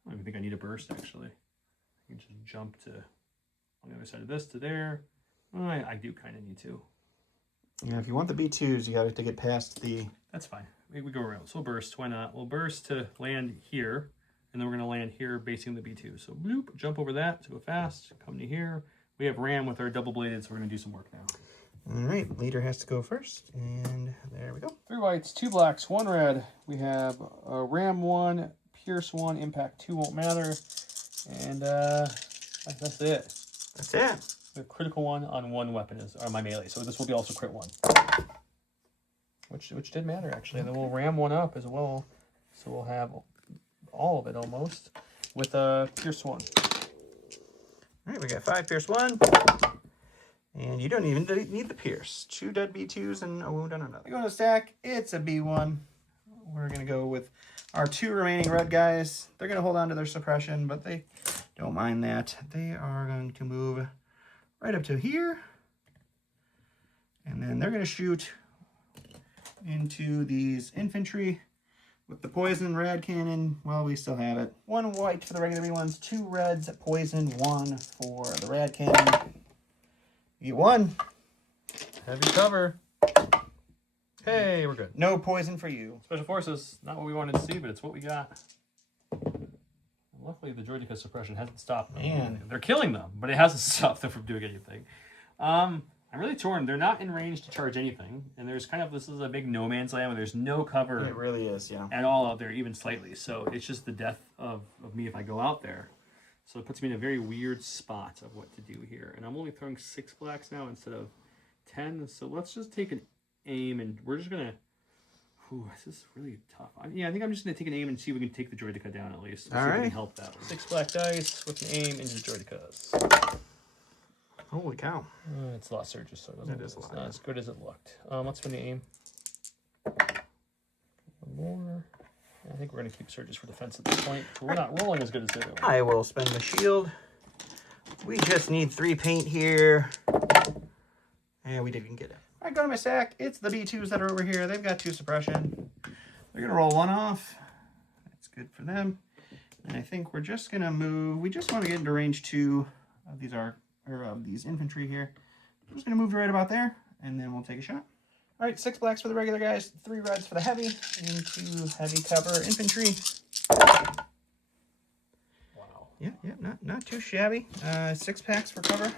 I don't even think I need a burst, actually. I can just jump to on the other side of this to there. I do kind of need to. Yeah, if you want the B2s, you got to get past the... That's fine. We go around. So we'll burst. Why not? We'll burst to land here, and then we're going to land here basing the B2. So bloop, jump over that to go fast. Come to here. We have Ram with our double-bladed, so we're going to do some work now. All right, leader has to go first, and there we go. 3 whites, 2 blacks, 1 red. We have a Ram 1, Pierce 1, Impact 2 won't matter, and that's it. That's it. The critical 1 on 1 weapon is my melee, so this will be also crit 1. Which did matter, actually. And then we'll ram 1 up as well. So we'll have all of it almost with a Pierce 1. All right, we got 5 Pierce 1. And you don't even need the Pierce. 2 dead B2s and a wound on another. We go to stack. It's a B1. We're going to go with our 2 remaining red guys. They're going to hold on to their suppression, but they don't mind that. They are going to move right up to here. And then they're going to shoot into these infantry with the poison rad cannon. Well, we still have it. 1 white for the regular B1s, 2 reds, poison, 1 for the rad cannon. You get 1. Heavy cover. Hey, we're good. No poison for you. Special Forces, not what we wanted to see, but it's what we got. Luckily, the Droideka suppression hasn't stopped them. Man. They're killing them, but it hasn't stopped them from doing anything. I'm really torn. They're not in range to charge anything, and there's kind of, this is a big no man's land where there's no cover. It really is, yeah. At all out there, even slightly. So it's just the death of me if I go out there. So it puts me in a very weird spot of what to do here. And I'm only throwing 6 blacks now instead of 10. So let's just take an aim, and we're just going to... this is really tough. I think I'm just going to take an aim and see if we can take the Droideka down at least. All see if we right. can help that. 6 black dice with an aim into the Droidekas. Holy cow. It's a lot of surges, so it's a lot. not as good as it looked. Let's spin the aim. 1 more. I think we're going to keep surges for defense at this point. We're not rolling as good as they're doing. I will spend the shield. We just need 3 paint here. And we didn't get it. All right, go to my stack. It's the B2s that are over here. They've got 2 suppression. They're going to roll 1 off. That's good for them. And I think we're just going to move. We just want to get into range 2 of these infantry here. I'm just going to move right about there, and then we'll take a shot. All right, 6 blacks for the regular guys, 3 reds for the heavy, into heavy cover infantry. Wow. Yeah, not too shabby. 6 packs for cover.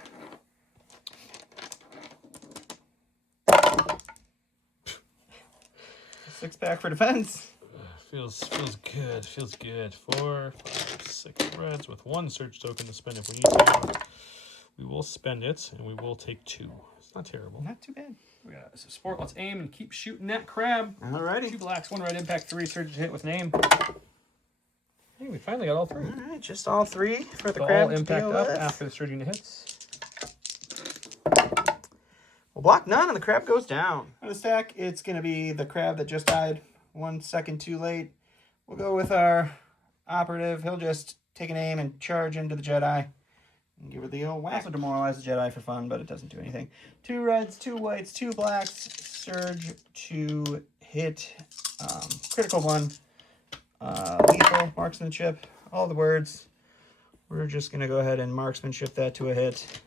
6 back for defense. Feels good. Feels good. 4, 5, 6 reds with 1 surge token to spend if we need to. We will spend it, and we will take 2. It's not terrible. Not too bad. We got some sport. Let's aim and keep shooting that crab. Alrighty. 2 blacks, 1 red, impact, 3 surge hit with name. Hey, we finally got all 3. All right, just all 3 for the So crab all to impact deal up with. after the surging hits. We'll block none, and the crab goes down. On the stack, it's going to be the crab that just died 1 second too late. We'll go with our operative. He'll just take an aim and charge into the Jedi. And give her the old whack. Also demoralize the Jedi for fun, but it doesn't do anything. 2 reds, 2 whites, 2 blacks. Surge to hit. Critical 1. Lethal, marksmanship, all the words. We're just going to go ahead and marksmanship that to a hit.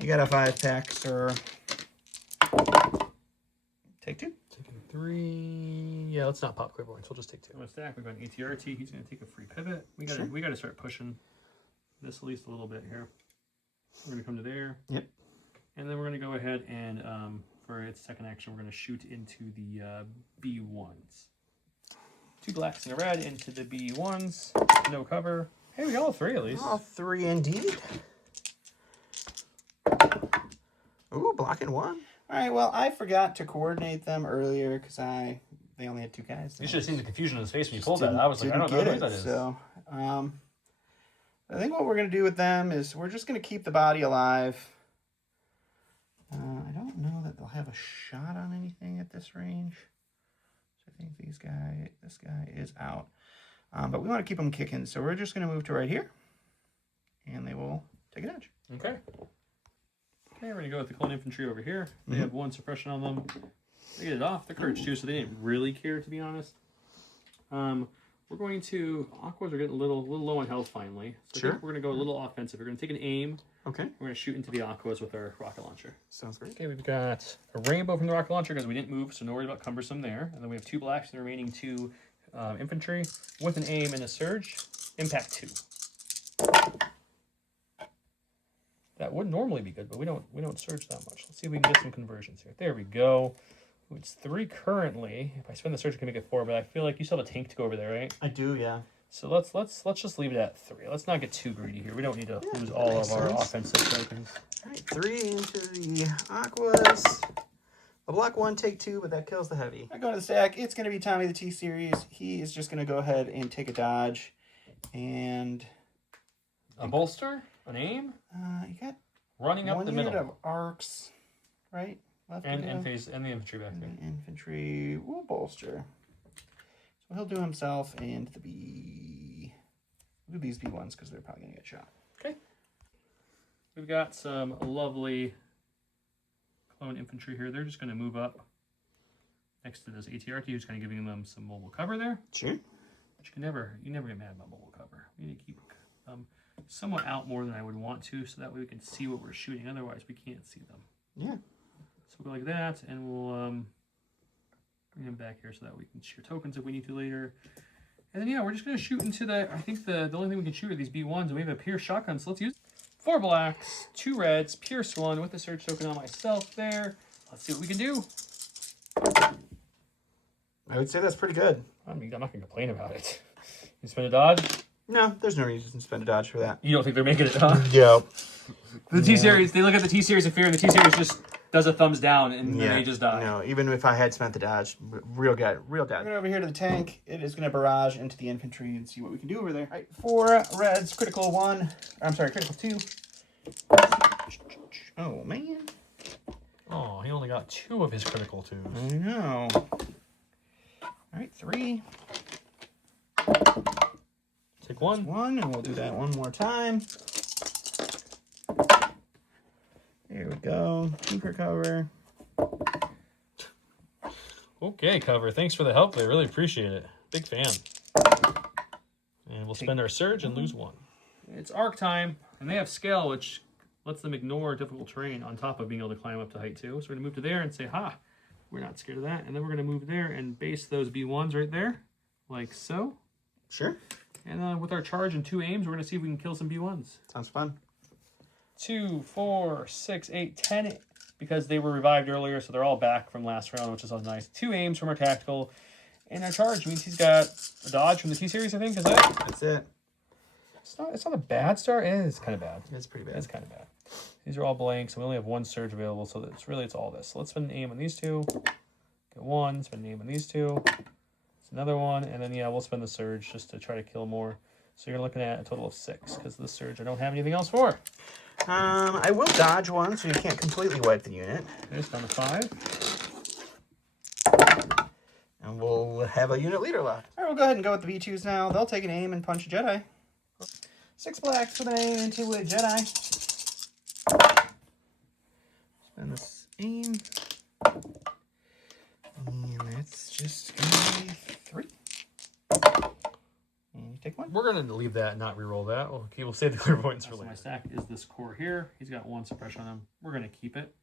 You got a 5-pack, sir. Take 2. Taking 3. Yeah, let's not pop clairvoyance. We'll just take 2. On the stack, we've got an ATRT. He's going to take a free pivot. We got to start pushing this at least a little bit here. We're going to come to there. Yep. And then we're going to go ahead and, for its second action, we're going to shoot into the B1s. 2 blacks and a red into the B1s. No cover. Hey, we got all 3 at least. All 3 indeed. Ooh, blocking 1. All right, well, I forgot to coordinate them earlier because they only had 2 guys. You should have seen the confusion in his face when you pulled that. I was like, I don't know get what it. that is. So, I think what we're going to do with them is we're just going to keep the body alive. I don't know that they'll have a shot on anything at this range. So I think this guy is out. But we want to keep them kicking, so we're just going to move to right here. And they will take an edge. Okay. Okay, we're going to go with the clone infantry over here. They have 1 suppression on them. They get it off. They're courage 2, so they didn't really care, to be honest. We're going to... Aquas are getting a little low on health, finally. So I think we're going to go a little offensive. We're going to take an aim. Okay. We're going to shoot into the Aquas with our rocket launcher. Sounds great. Okay, we've got a rainbow from the rocket launcher because we didn't move, so no worries about cumbersome there. And then we have 2 blacks and the remaining 2 infantry with an aim and a surge. Impact 2. That would normally be good, but we don't surge that much. Let's see if we can get some conversions here. There we go. Ooh, it's 3 currently. If I spend the surge, I can make it 4, but I feel like you still have a tank to go over there, right? I do, yeah. So let's just leave it at 3. Let's not get too greedy here. We don't need to lose all of our offensive tokens. All right, 3 into the Aquas. A block 1, take 2, but that kills the heavy. I go to the stack. It's going to be Tommy the T-Series. He is just going to go ahead and take a dodge. And... A bolster? An aim? You got running up 1 the unit middle. of arcs, right? Left And to go. the infantry back there. And the infantry will bolster. So he'll do himself and the B. We'll do these B1s because they're probably going to get shot. Okay. We've got some lovely clone infantry here. They're just going to move up next to this ATRT, who's kind of giving them some mobile cover there. Sure. But you never get mad about mobile cover. We need to keep them somewhat out more than I would want to, so that way we can see what we're shooting. Otherwise, we can't see them. Yeah. So we'll go like that, and we'll bring him back here so that we can shoot tokens if we need to later. And then, yeah, we're just going to shoot into the... I think the only thing we can shoot are these B1s, and we have a Pierce shotgun, so let's use 4 blacks, 2 reds, Pierce 1 with the surge token on myself there. Let's see what we can do. I would say that's pretty good. I mean, I'm not going to complain about it. You spend a dodge? No, there's no reason to spend a dodge for that. You don't think they're making it, huh? Yep. The T-Series, they look at the T-Series of fear, and the T-Series just does a thumbs down, and then they just die. No, even if I had spent the dodge, real dodge. We're going over here to the tank. It is going to barrage into the infantry and see what we can do over there. All right, 4 reds, critical 1. I'm sorry, critical 2. Oh, man. Oh, he only got 2 of his critical 2s. I know. All right, 3. Take 1. 1, and we'll do that one more time. There we go. 2 for cover. Okay, cover. Thanks for the help. I really appreciate it. Big fan. And we'll spend our surge and lose 1. It's arc time, and they have scale, which lets them ignore difficult terrain on top of being able to climb up to height 2. So we're going to move to there and say, ha, we're not scared of that. And then we're going to move there and base those B1s right there, like so. Sure. And with our charge and 2 aims, we're going to see if we can kill some B1s. Sounds fun. 2, 4, 6, 8, 10 because they were revived earlier, so they're all back from last round, which is always nice. 2 aims from our tactical, and our charge means he's got a dodge from the T-Series, I think, is that? That's it. It's not a bad start. It's kind of bad. It's pretty bad. It's kind of bad. These are all blanks, and we only have 1 surge available, so it's all this. So let's spend an aim on these 2. Get 1, spend an aim on these 2. It's another one, and then, yeah, we'll spend the surge just to try to kill more. So you're looking at a total of 6, because the surge I don't have anything else for. I will dodge 1, so you can't completely wipe the unit. There's down to 5. And we'll have a unit leader left. All right, we'll go ahead and go with the B2s now. They'll take an aim and punch a Jedi. 6 blacks with an aim into a Jedi. Spend this aim. And that's just going to be 3. And you take 1. We're going to leave that and not re-roll that. Okay, we'll save the clairvoyance for So later. my stack is this core here. He's got 1 suppression on him. We're going to keep it,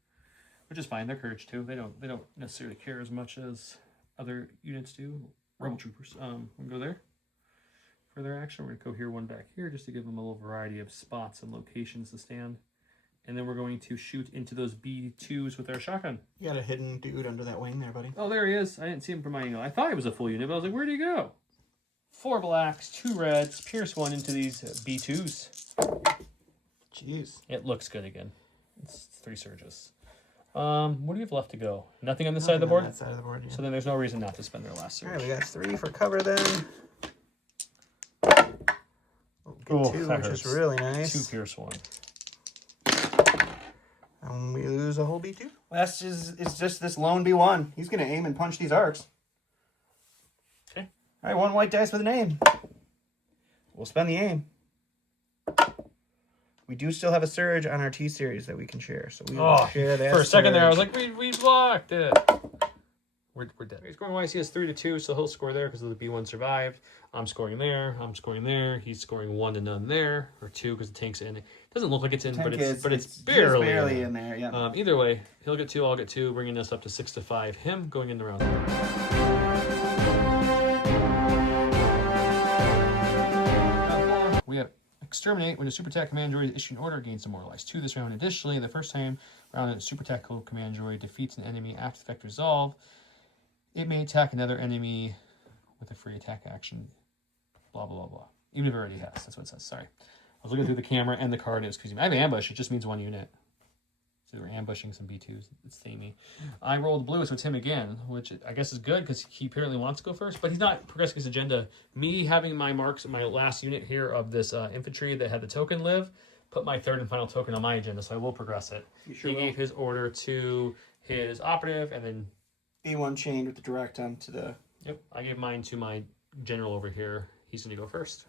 which is fine. They're courage too. They don't necessarily care as much as other units do. Rebel troopers. We'll go there for their action. We're going to go here, 1 back here, just to give them a little variety of spots and locations to stand. And then we're going to shoot into those B2s with our shotgun. You got a hidden dude under that wing there, buddy. Oh, there he is. I didn't see him from my angle. I thought he was a full unit, but I was like, where'd he go? 4 blacks, 2 reds, pierce 1 into these B2s. Jeez. It looks good again. It's 3 surges. What do we have left to go? Nothing on this side of the board? On that side of the board, yeah. So then there's no reason not to spend their last surge. All right, we got 3 for cover then. Oh, 2, that which hurts. is really nice. 2 pierce 1. And we lose a whole B2. Last is just this lone B1. He's going to aim and punch these arcs. Okay. All right, 1 white dice with an aim. We'll spend the aim. We do still have a surge on our T-Series that we can share, so we will share that. For a second there, I was like, we blocked it. We're dead. He's scoring wise. He has 3-2, so he'll score there because of the B1 survived. I'm scoring there. I'm scoring there. He's scoring 1 to none there, or 2 because the tank's in. It doesn't look like it's in, but it's barely in there. Yeah. Either way, he'll get 2. I'll get 2, bringing us up to 6-5. Him going in the round. We have exterminate when a super attack command droid is issued an order, gains demoralized 2 this round. Additionally, the first time round a super attack command droid defeats an enemy after effect resolve, it may attack another enemy with a free attack action. Blah blah blah blah. Even if it already has, that's what it says. Sorry, I was looking through the camera and the card. It was confusing. I have ambush. It just means 1 unit. So we're ambushing some B2s. It's samey. I rolled blue, so it's him again, which I guess is good because he apparently wants to go first, but he's not progressing his agenda. Me having my marks, my last unit here of this infantry that had the token live, put my 3rd and final token on my agenda, so I will progress it. Sure he gave his order to his operative, and then B1 chained with the direct onto the... Yep, I gave mine to my general over here. He's going to go first.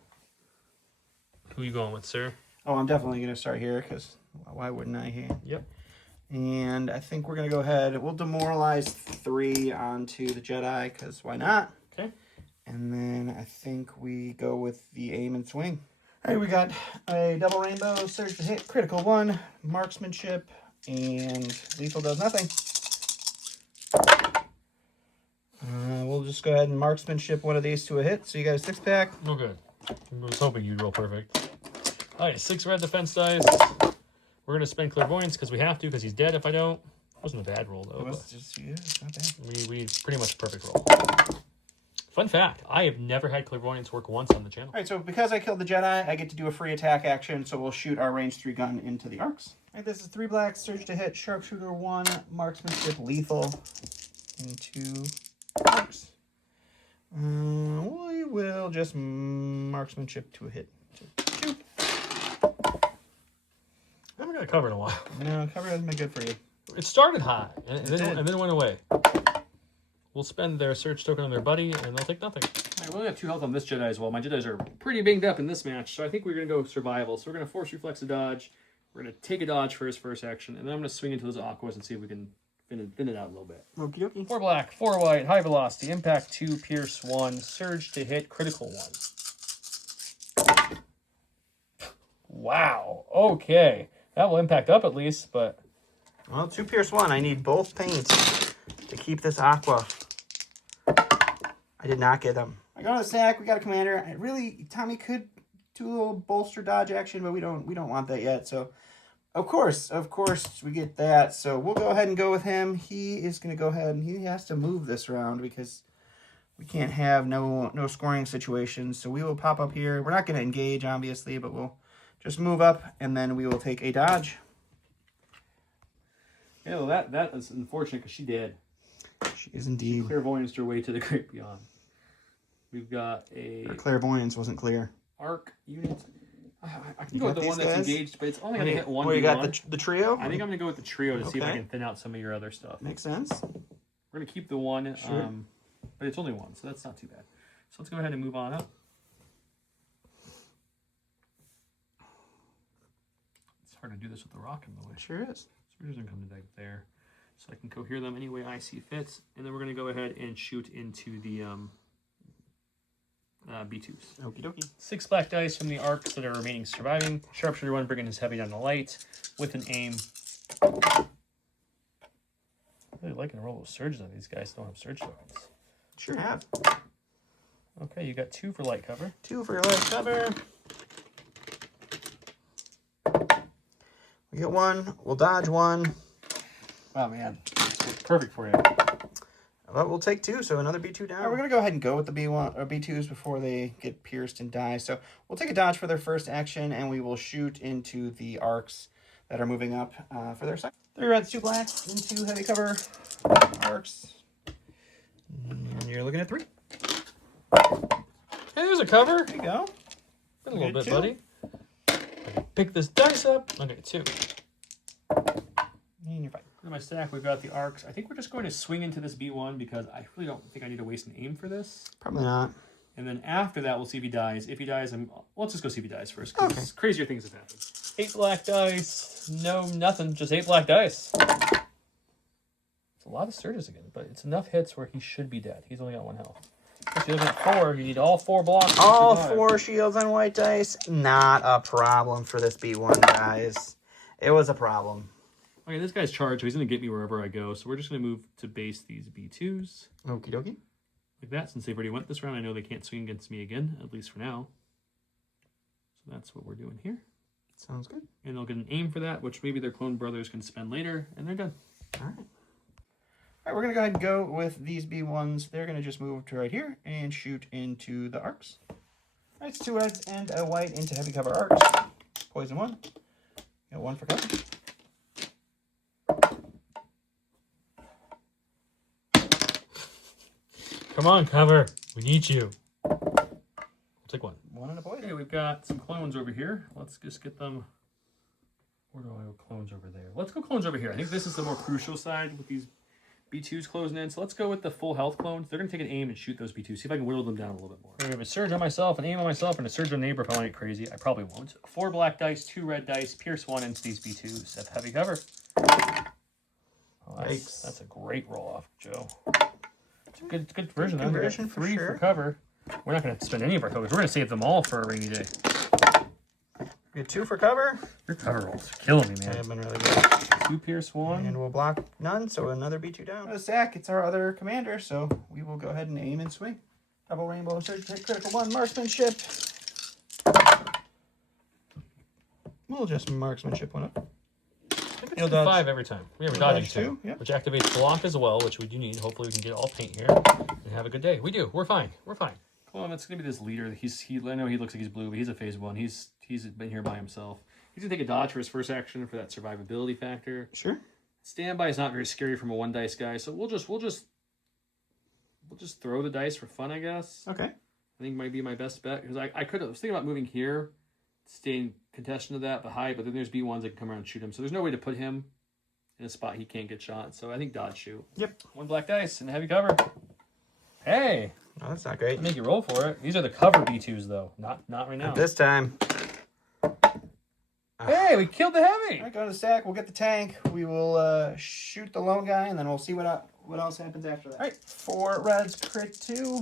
Who are you going with, sir? Oh, I'm definitely going to start here because why wouldn't I here? Yep. And I think we're going to go ahead. We'll demoralize 3 onto the Jedi because why not? Okay. And then I think we go with the aim and swing. All right, we got a double rainbow, surge to hit, critical 1, marksmanship, and lethal does nothing. We'll just go ahead and marksmanship 1 of these to a hit. So you got a 6-pack. No good. I was hoping you'd roll perfect. All right, 6 red defense dice. We're going to spend clairvoyance because we have to, because he's dead if I don't. Wasn't a bad roll, though. Just, yeah, it's not bad. We pretty much perfect roll. Fun fact, I have never had clairvoyance work once on the channel. All right, so because I killed the Jedi, I get to do a free attack action, so we'll shoot our range 3 gun into the arcs. All right, this is 3 blacks, surge to hit, sharpshooter 1, marksmanship lethal into arcs. We will just marksmanship to a hit. Shoot. I haven't got a cover in a while. No, cover hasn't been good for you. It started hot, and then it went away. We'll spend their surge token on their buddy, and they'll take nothing. All right, we only have 2 health on this Jedi as well. My Jedis are pretty banged up in this match, so I think we're going to go survival. So we're going to force reflex a dodge. We're going to take a dodge for his first action, and then I'm going to swing into those aquas and see if we can thin it out a little bit. Okie dokie. 4 black, 4 white, high velocity, impact 2, pierce 1, surge to hit, critical 1. Wow. Okay. That will impact up at least, but... Well, 2 pierce 1. I need both paints to keep this aqua. I did not get them. I got a sack. We got a commander. Tommy could do a little bolster dodge action, but we don't want that yet. So Of course, we get that. So we'll go ahead and go with him. He is going to go ahead and he has to move this round because we can't have no scoring situations. So we will pop up here. We're not going to engage, obviously, but we'll just move up, and then we will take a dodge. Yeah, well, that is unfortunate because she did. She is indeed. Clairvoyance her way to the great beyond. We've got a... Her clairvoyance wasn't clear. Arc unit. I can go with the one that's engaged, but it's only going to hit one. Well, you got the trio? I think I'm going to go with the trio to see if I can thin out some of your other stuff. Makes sense. We're going to keep the one, sure. But it's only one, so that's not too bad. So let's go ahead and move on up. It's hard to do this with the rock in the way. Sure is. So we're just going to come to there. So I can cohere them any way I see fits. And then we're going to go ahead and shoot into the B2s. Okie dokie. 6 black dice from the arcs that are remaining surviving. Sharpshooter 1 bringing his heavy down the light with an aim. Really liking to roll those surges on these guys. Don't have surge tokens. Sure have. Okay, you got 2 for light cover. 2 for your light cover. We get 1. We'll dodge 1. Oh man, perfect for you. But we'll take 2, so another B2 down. All right, we're going to go ahead and go with the B1 or B2s before they get pierced and die. So we'll take a dodge for their first action, and we will shoot into the arcs that are moving up for their second. 3 reds, 2 blacks, into heavy cover arcs. And you're looking at 3. Hey, there's a cover. There you go. Been a little bit, 2. buddy. Pick this dice up. Okay, 2. And you're fine. In my stack, we've got the arcs. I think we're just going to swing into this B1 because I really don't think I need to waste an aim for this. Probably not. And then after that, we'll see if he dies. If he dies, let's just go see if he dies first. Because crazier things have happened. 8 black dice. No, nothing. Just 8 black dice. It's a lot of surges again, but it's enough hits where he should be dead. He's only got 1 health. If you're looking at 4, you need all 4 blocks. All 4 shields on white dice. Not a problem for this B1, guys. It was a problem. Okay, this guy's charged, so he's going to get me wherever I go. So we're just going to move to base these B2s. Okie dokie. Like that. Since they've already went this round, I know they can't swing against me again, at least for now. So that's what we're doing here. Sounds good. And they'll get an aim for that, which maybe their clone brothers can spend later, and they're done. All right. All right, we're going to go ahead and go with these B1s. They're going to just move to right here and shoot into the arcs. All right, it's 2 reds and a white into heavy cover arcs. Poison 1. Got 1 for cover. Come on, cover. We need you. We'll take 1. 1 and a poison. Okay, we've got some clones over here. Let's just get them. Where do I go? Clones over there. Let's go clones over here. I think this is the more crucial side with these B2s closing in. So let's go with the full health clones. They're going to take an aim and shoot those B2s. See if I can whittle them down a little bit more. I have a surge on myself, an aim on myself, and a surge on neighbor if I want to get crazy. I probably won't. 4 black dice, 2 red dice, pierce 1 into these B2s. Have heavy cover. Oh, that's a great roll off, Joe. It's a good version. Good version for 3 sure. for cover. We're not going to spend any of our tokens. We're going to save them all for a rainy day. We get 2 for cover. Your cover rolls are killing me, man. They've been really good. 2 pierce 1. And we'll block none, so another B2 down. The sack, it's our other commander, so we will go ahead and aim and swing. Double rainbow, surge, critical 1, marksmanship. We'll just marksmanship 1 up. You'll dodge 5 every time. We have a dodging 2, yep. which activates block as well, which we do need. Hopefully we can get all paint here and have a good day. We do. We're fine. We're fine. Well, that's gonna be this leader. I know he looks like he's blue, but he's a phase 1. He's been here by himself. He's gonna take a dodge for his first action for that survivability factor. Sure. Standby is not very scary from a 1 dice guy, so we'll just throw the dice for fun, I guess. Okay. I think might be my best bet because I was thinking about moving here, staying contestant of that, but high. But then there's B1s that can come around and shoot him, so there's no way to put him in a spot he can't get shot. So I think dodge shoot. Yep. 1 black dice and heavy cover. Hey. Oh, that's not great. I'll make you roll for it. These are the cover B2s, though. Not right now. Not this time. Hey, we killed the heavy. All right, go to the stack. We'll get the tank. We will shoot the lone guy, and then we'll see what else happens after that. All right, 4 reds, crit 2.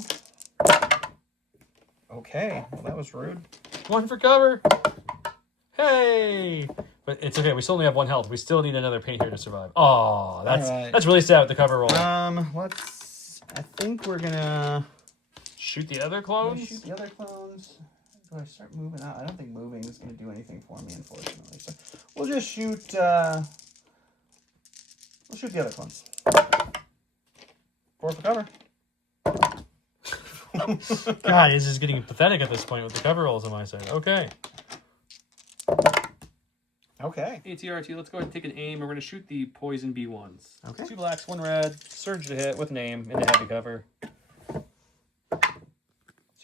Okay, well, that was rude. 1 for cover. Hey. But it's okay. We still only have 1 health. We still need another paint here to survive. Oh, that's really sad with the cover roll. I think we're gonna Shoot the other clones? shoot the other clones. do I start moving out? I don't think moving is going to do anything for me, unfortunately. So we'll just shoot. We'll shoot the other clones. 4 for cover. God, this is getting pathetic at this point with the cover rolls on my side. Okay. Okay. ATRT, let's go ahead and take an aim. We're going to shoot the poison B1s. Okay. 2 blacks, 1 red. Surge to hit with name in the heavy cover. So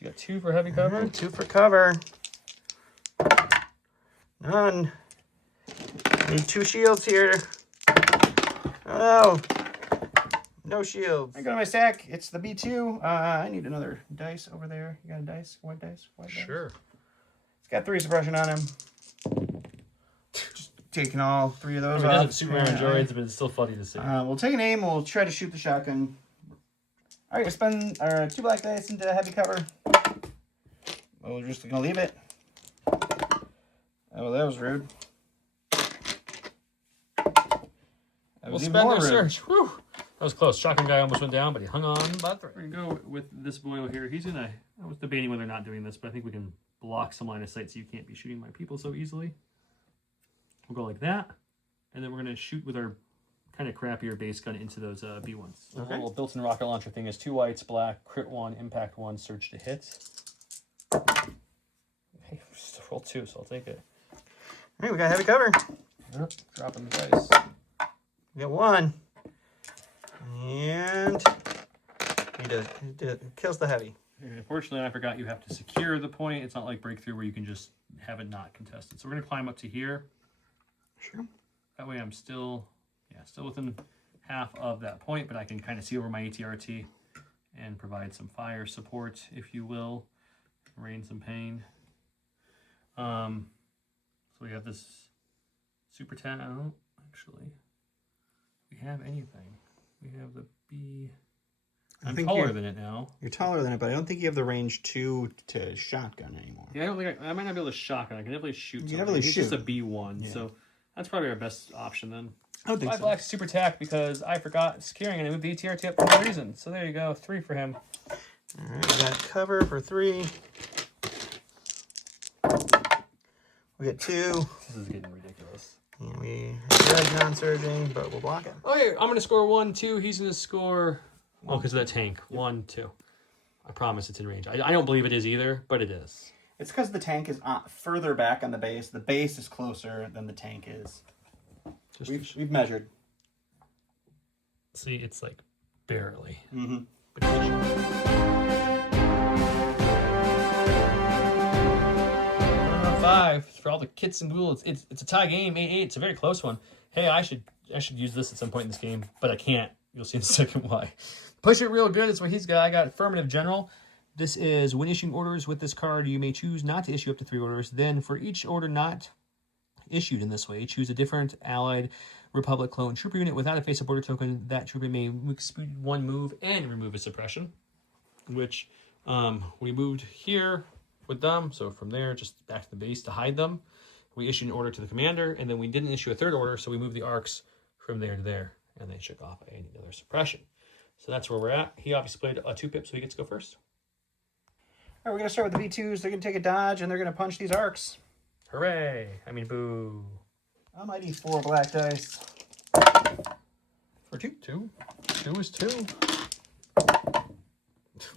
you got 2 for heavy cover. Right, 2 for cover. None. Need 2 shields here. Oh. No shields. I go to my stack. It's the B2. I need another dice over there. You got a dice? White dice? White dice? Sure. It's got 3 suppression on him. Just taking all 3 of those It off. doesn't super droids, but it's still funny to see. We'll take an aim. We'll try to shoot the shotgun. All right, we'll spend our 2 black dice into heavy cover. We're just going to leave it. Oh, that was rude. That We'll was even spend more our rude. surge. Whew. That was close. Shotgun guy almost went down, but he hung on by the thread. We're gonna go with this boil here. He's gonna. I was debating whether or not doing this, but I think we can block some line of sight so you can't be shooting my people so easily. We'll go like that, and then we're gonna shoot with our kind of crappier base gun into those B1s. The little built-in rocket launcher thing is 2 whites, black, crit 1, impact 1, surge to hit. Hey, just roll 2, so I'll take it. All right, we got heavy cover. Yep, dropping the dice. We got 1. And it kills the heavy. And unfortunately, I forgot you have to secure the point. It's not like breakthrough where you can just have it not contested. So we're gonna climb up to here. Sure. That way I'm still within half of that point, but I can kind of see over my ATRT and provide some fire support, if you will. Rain some pain. So we have this super tat. Oh, actually, we have anything. We have the B. I'm taller than it now. You're taller than it, but I don't think you have the range 2 to shotgun anymore. Yeah, I don't think I might not be able to shotgun. I can definitely shoot. You can something. definitely He's shoot. just a B1, Yeah. so that's probably our best option then. I don't think 5 so. blacks, super tack, because I forgot securing and I moved the ATRT up for no reason. So there you go, 3 for him. All right, we got cover for 3. We get 2. This is getting ridiculous. And we judge non-surging, but we'll block it. Okay, I'm going to score 1, 2. He's going to score... Oh, because of that tank. 1, 2. I promise it's in range. I don't believe it is either, but it is. It's because the tank is further back on the base. The base is closer than the tank is. We've measured. See, it's like barely. Mm-hmm. But it is. 5 for all the kits and ghouls. It's a tie game, 8-8. It's a very close one. Hey, I should use this at some point in this game, but I can't. You'll see in a second why. Push it real good. That's what he's got. I got Affirmative General. This is when issuing orders with this card, you may choose not to issue up to 3 orders. Then for each order not issued in this way, choose a different Allied Republic clone trooper unit without a face-up order token. That trooper may execute 1 move and remove a suppression, which we moved here with them. So from there, just back to the base to hide them. We issued an order to the commander, and then we didn't issue a 3rd order, so we moved the arcs from there to there, and they shook off another suppression. So that's where we're at. He obviously played a 2-pip, so he gets to go first. All right, we're going to start with the B2s. They're going to take a dodge, and they're going to punch these arcs. Hooray! I mean, boo. Almighty 4 black dice. For 2. 2. 2 is 2.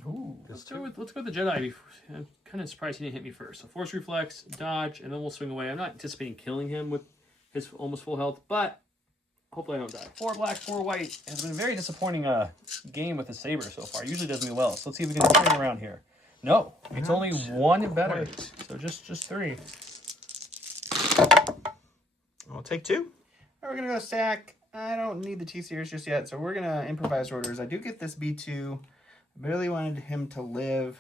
Ooh. Let's go with the Jedi. I'm kind of surprised he didn't hit me first. So Force Reflex, dodge, and then we'll swing away. I'm not anticipating killing him with his almost full health, but hopefully I don't die. 4 black, 4 white. It has been a very disappointing game with the saber so far. It usually does me well. So let's see if we can turn around here. No, it's only 1 better. So just 3. We'll take 2. All right, we're going to go stack. I don't need the T-Series just yet, so we're going to improvise orders. I do get this B2. I really wanted him to live.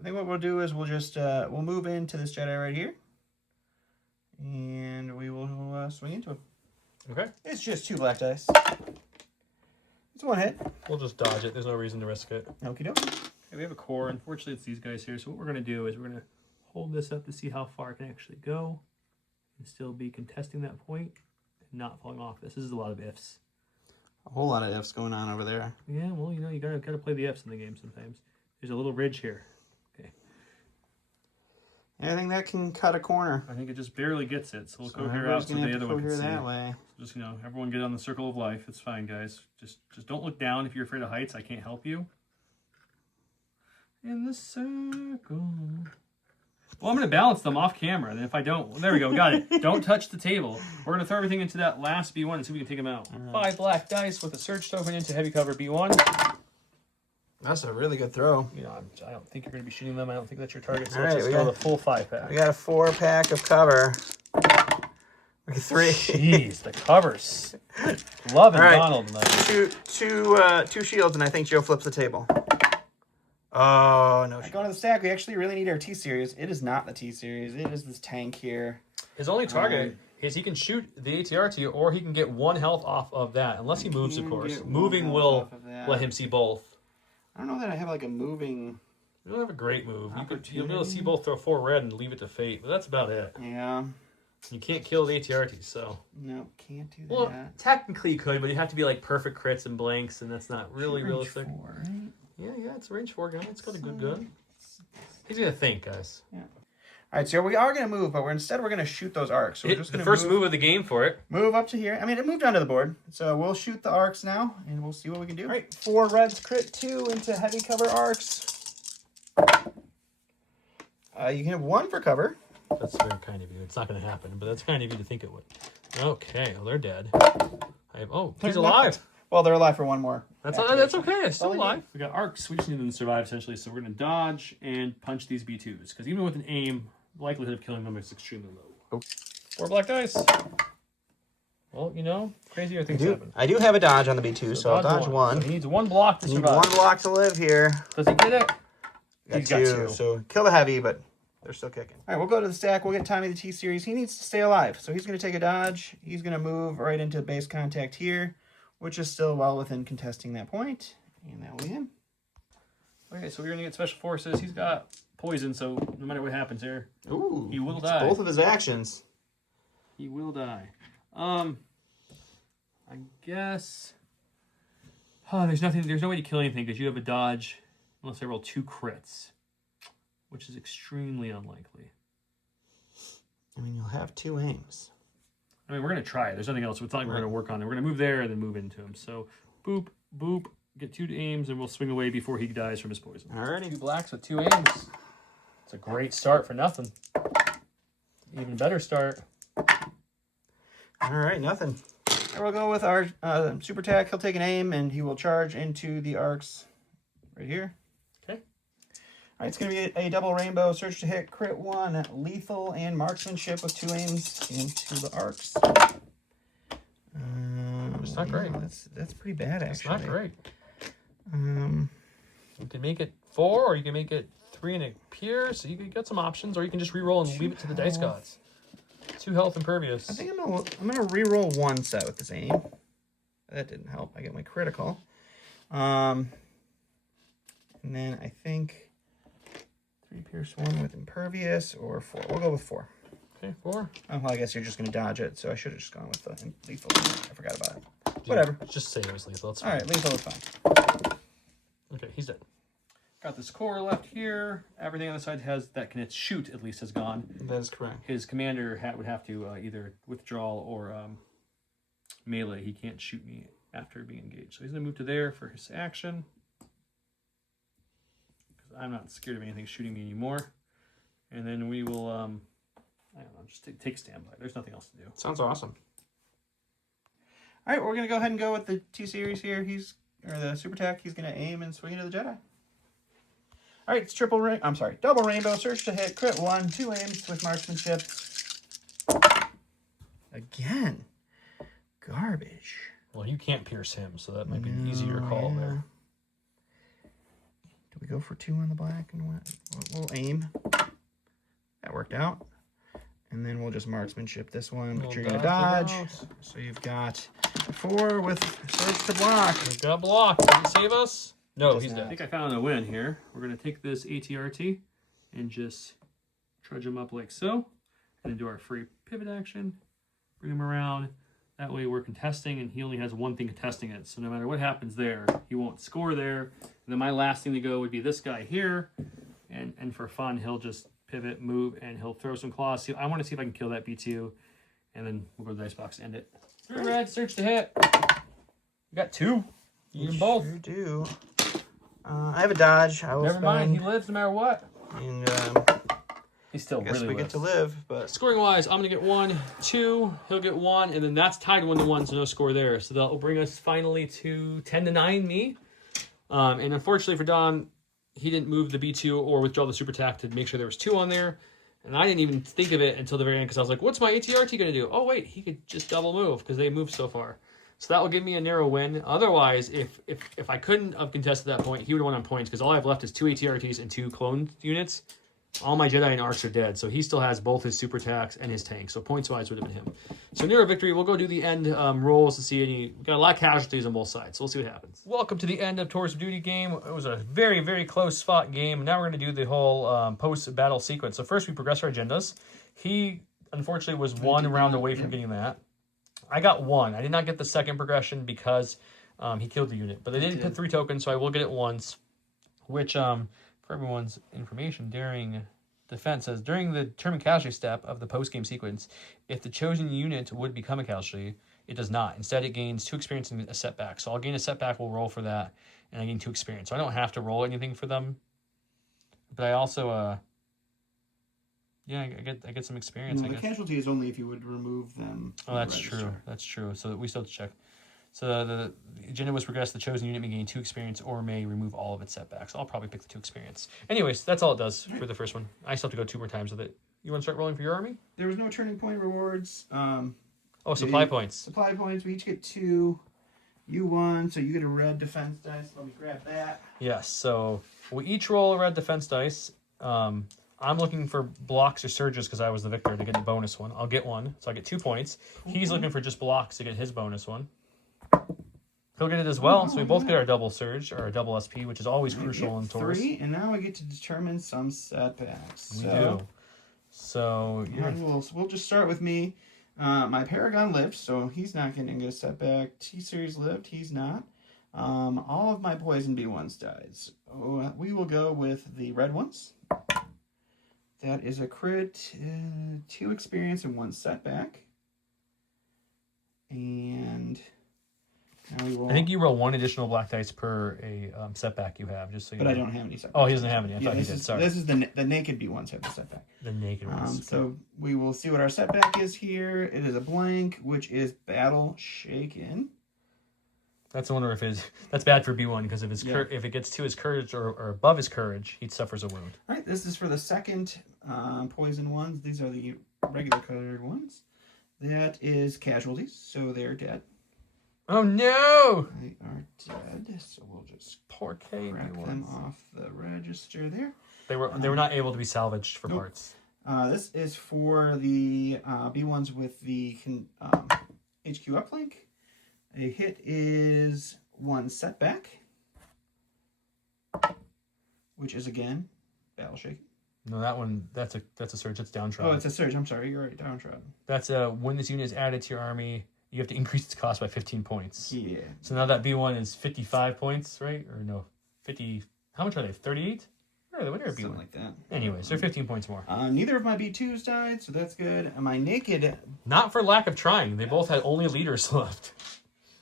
I think what we'll do is we'll just we'll move into this Jedi right here, and we will swing into him. Okay. It's just 2 black dice. It's 1 hit. We'll just dodge it. There's no reason to risk it. Okie dokie. Okay, we have a core. Unfortunately, it's these guys here. So what we're going to do is we're going to hold this up to see how far it can actually go and still be contesting that point and not falling off. This is a lot of ifs. A whole lot of ifs going on over there. Yeah, well, you know, you gotta play the ifs in the game sometimes. There's a little ridge here. Okay. Anything that can cut a corner. I think it just barely gets it, so we'll So go here everybody's out so gonna the have to other one go can here see. that way. Just, you know, everyone get on the circle of life. It's fine, guys. Just don't look down if you're afraid of heights. I can't help you. In the circle. Well, I'm going to balance them off camera, and if I don't... Well, there we go, got it. Don't touch the table. We're going to throw everything into that last B1 and see if we can take them out. 5 black dice with a search token into heavy cover B1. That's a really good throw. You know, I don't think you're going to be shooting them. I don't think that's your target, so All let's right, just we go got- the full 5-pack. We got a 4-pack of cover. We got 3. Jeez, the covers. Loving All right. Donald tonight. Two shields, and I think Joe flips the table. Oh, no. Going to the stack, we actually really need our T-Series. It is not the T-Series. It is this tank here. His only target is he can shoot the ATRT, or he can get 1 health off of that, unless he moves, of can course. get 1 Moving health will off of that. let him see both. I don't know that I have like a moving... You don't have a great move. You'll be able to Opportunity. see both throw 4 red and leave it to fate, but that's about it. Yeah. You can't kill the ATRT, so... No, can't do Well, that. technically you could, but you have to be like perfect crits and blanks, and that's not really Range realistic. 4, right? Yeah, it's a range 4 gun. It's got a good gun. He's gonna think, guys. Yeah. All right, so we are going to move, but instead we're going to shoot those arcs. So we're just The going first move of the game for it. Move up to here. I mean, it moved onto the board. So we'll shoot the arcs now, and we'll see what we can do. All right, 4 reds, crit 2 into heavy cover arcs. You can have 1 for cover. That's very kind of you. It's not going to happen, but that's kind of you to think it would. Okay, well, they're dead. He's alive. Well, they're alive for 1 more. That's activation. okay. It's still All we alive. We got arcs. We just need them to survive, essentially. So we're going to dodge and punch these B2s. Because even with an aim, the likelihood of killing them is extremely low. 4 black dice. Well, you know, crazier things happen. I do have a dodge on the B2, so I'll dodge 1. So he needs 1 block to I need survive. 1 block to live here. Does he get it? Got He's got 2, 2. so kill the heavy, but they're still kicking. All right, we'll go to the stack. We'll get Tommy the T-Series. He needs to stay alive, so he's going to take a dodge. He's going to move right into base contact here, which is still well within contesting that point. And that will be him. Okay, so we're going to get special forces. He's got poison, so no matter what happens here, Ooh, he will it's die. both of his actions. He will die. I guess... there's no way to kill anything because you have a dodge unless I roll 2 crits, which is extremely unlikely. I mean, you'll have 2 aims. I mean, we're going to try it. There's nothing else. It's not like we're going to work on it. We're going to move there and then move into him. So, boop, boop, get 2 aims, and we'll swing away before he dies from his poison. Alrighty. 2 blacks with 2 aims. It's a great start for nothing. Even better start. All right, nothing. And we'll go with our super attack. He'll take an aim, and he will charge into the arcs right here. Okay. All right, it's going to be a double rainbow. Search to hit, crit 1, lethal, and marksmanship with 2 aims into the arcs. It's not great. That's pretty bad, actually. It's not great. Um, You can make it 4, or you can make it 3 and it appears. So you can get some options, or you can just re-roll and leave it to the dice gods. 2 health impervious. I think I'm gonna re-roll 1 set with this aim. That didn't help. I get my critical. And then I think 3 pierce 1 with impervious or 4. We'll go with 4. Okay, 4. Oh, well, I guess you're just gonna dodge it, so I should have just gone with the lethal. I forgot about it. Whatever. Just say it was lethal. That's All fine. right, lethal is fine. Okay, he's dead. Got this core left here. Everything on the side that can shoot at least has gone. That is correct. His commander would have to either withdraw or melee. He can't shoot me after being engaged. So he's going to move to there for his action. Because I'm not scared of anything shooting me anymore. And then we will, I don't know, just take standby. There's nothing else to do. Sounds awesome. All right, we're gonna go ahead and go with the T-Series here. Or the super attack. He's gonna aim and swing into the Jedi. All right, it's double rainbow. Search to hit, crit 1, 2 aims with marksmanship. Again, garbage. Well, you can't pierce him, so that might be an easier call there. Do we go for 2 on the black and what? We'll aim. That worked out. And then we'll just marksmanship this one, but We'll you're gonna dodge dodge. it out. So you've got 4 with search to block. We've got blocked. Does he save us? No, Does he's not. I dead. think I found a win here. We're going to take this ATRT and just trudge him up like so. And then do our free pivot action. Bring him around. That way we're contesting, and he only has 1 thing contesting it. So no matter what happens there, he won't score there. And then my last thing to go would be this guy here. And for fun, he'll just pivot, move, and he'll throw some claws. See, I want to see if I can kill that B2, and then we'll go to the dice box to end it. 3 red, search to hit. We got 2. You need them both. Sure do. I have a dodge. I will Never mind, he spend, lives no matter what. and He still I guess really we lives. get to live. But Scoring wise, I'm gonna get 1, 2. He'll get 1, and then that's tied 1-1, so no score there. So that will bring us finally to 10-9. Me. And unfortunately for Don, he didn't move the B2 or withdraw the super attack to make sure there was 2 on there. And I didn't even think of it until the very end because I was like, what's my ATRT going to do? Oh, wait, he could just double move because they moved so far. So that will give me a narrow win. Otherwise, if I couldn't have contested that point, he would have won on points because all I have left is 2 ATRTs and 2 clone units. All my Jedi and Arcs are dead, so he still has both his super attacks and his tank. So points-wise would have been him. So near a victory, we'll go do the end rolls to see any... We've got a lot of casualties on both sides, so we'll see what happens. Welcome to the end of Tours of Duty game. It was a very, very close fought game. Now we're going to do the whole post-battle sequence. So first we progress our agendas. He, unfortunately, was 1 round away from getting that. I got 1. I did not get the second progression because he killed the unit. But they did put 3 tokens, so I will get it once. Which, for everyone's information, during defense says, during the determined casualty step of the post-game sequence, if the chosen unit would become a casualty, it does not. Instead, it gains 2 experience and a setback. So I'll gain a setback, we'll roll for that, and I gain 2 experience. So I don't have to roll anything for them. But I also, yeah, I get some experience, I the guess. casualty is only if you would remove them. Oh, that's true. That's true. So we still have to check. So the agenda was progress. The chosen unit may gain 2 experience or may remove all of its setbacks. I'll probably pick the 2 experience. Anyways, that's all it does for the first one. I still have to go 2 more times with it. You want to start rolling for your army? There was no turning point rewards. Oh, supply points. Supply points. We each get 2. You won, so you get a red defense dice. Let me grab that. Yes. So we each roll a red defense dice. I'm looking for blocks or surges because I was the victor to get the bonus one. I'll get 1, so I get 2 points. He's looking for just blocks to get his bonus one. He'll get it as well, so we both get our double surge, or our double SP, which is always crucial in Taurus. 3, and now I get to determine some setbacks. We do. So we'll just start with me. My Paragon lived, so he's not going to get a setback. T-Series lived, he's not. All of my Poison B1s died. So we will go with the red ones. That is a crit, 2 experience and 1 setback. And... I think you roll 1 additional black dice per a setback you have, just so you know. But I don't have any setbacks. Oh, he doesn't have any. I thought he did. Sorry. This is the naked B1s have the setback. The naked ones. So we will see what our setback is here. It is a blank, which is Battle Shaken. That's wonder if that's bad for B1 because if if it gets to his courage or above his courage, he suffers a wound. All right, this is for the second poison ones. These are the regular colored ones. That is casualties, so they're dead. Oh no! They are dead, so we'll just Poor K crack B1s. them off the register there. They were not able to be salvaged for parts. This is for the B1s with the HQ uplink. A hit is 1 setback, which is again Battle Shaken. No, that one that's a surge. That's downtrodden. Oh, it's a surge. I'm sorry, you're right. Downtrodden. That's when this unit is added to your army, you have to increase its cost by 15 points. Yeah. So now that B1 is 55 points, right? Or no, 50. How much are they? 38? Where are they? What are B1? Something like that. Anyways, they're 15 points more. Neither of my B2s died, so that's good. And my naked Not for lack of trying. They both had only leaders left.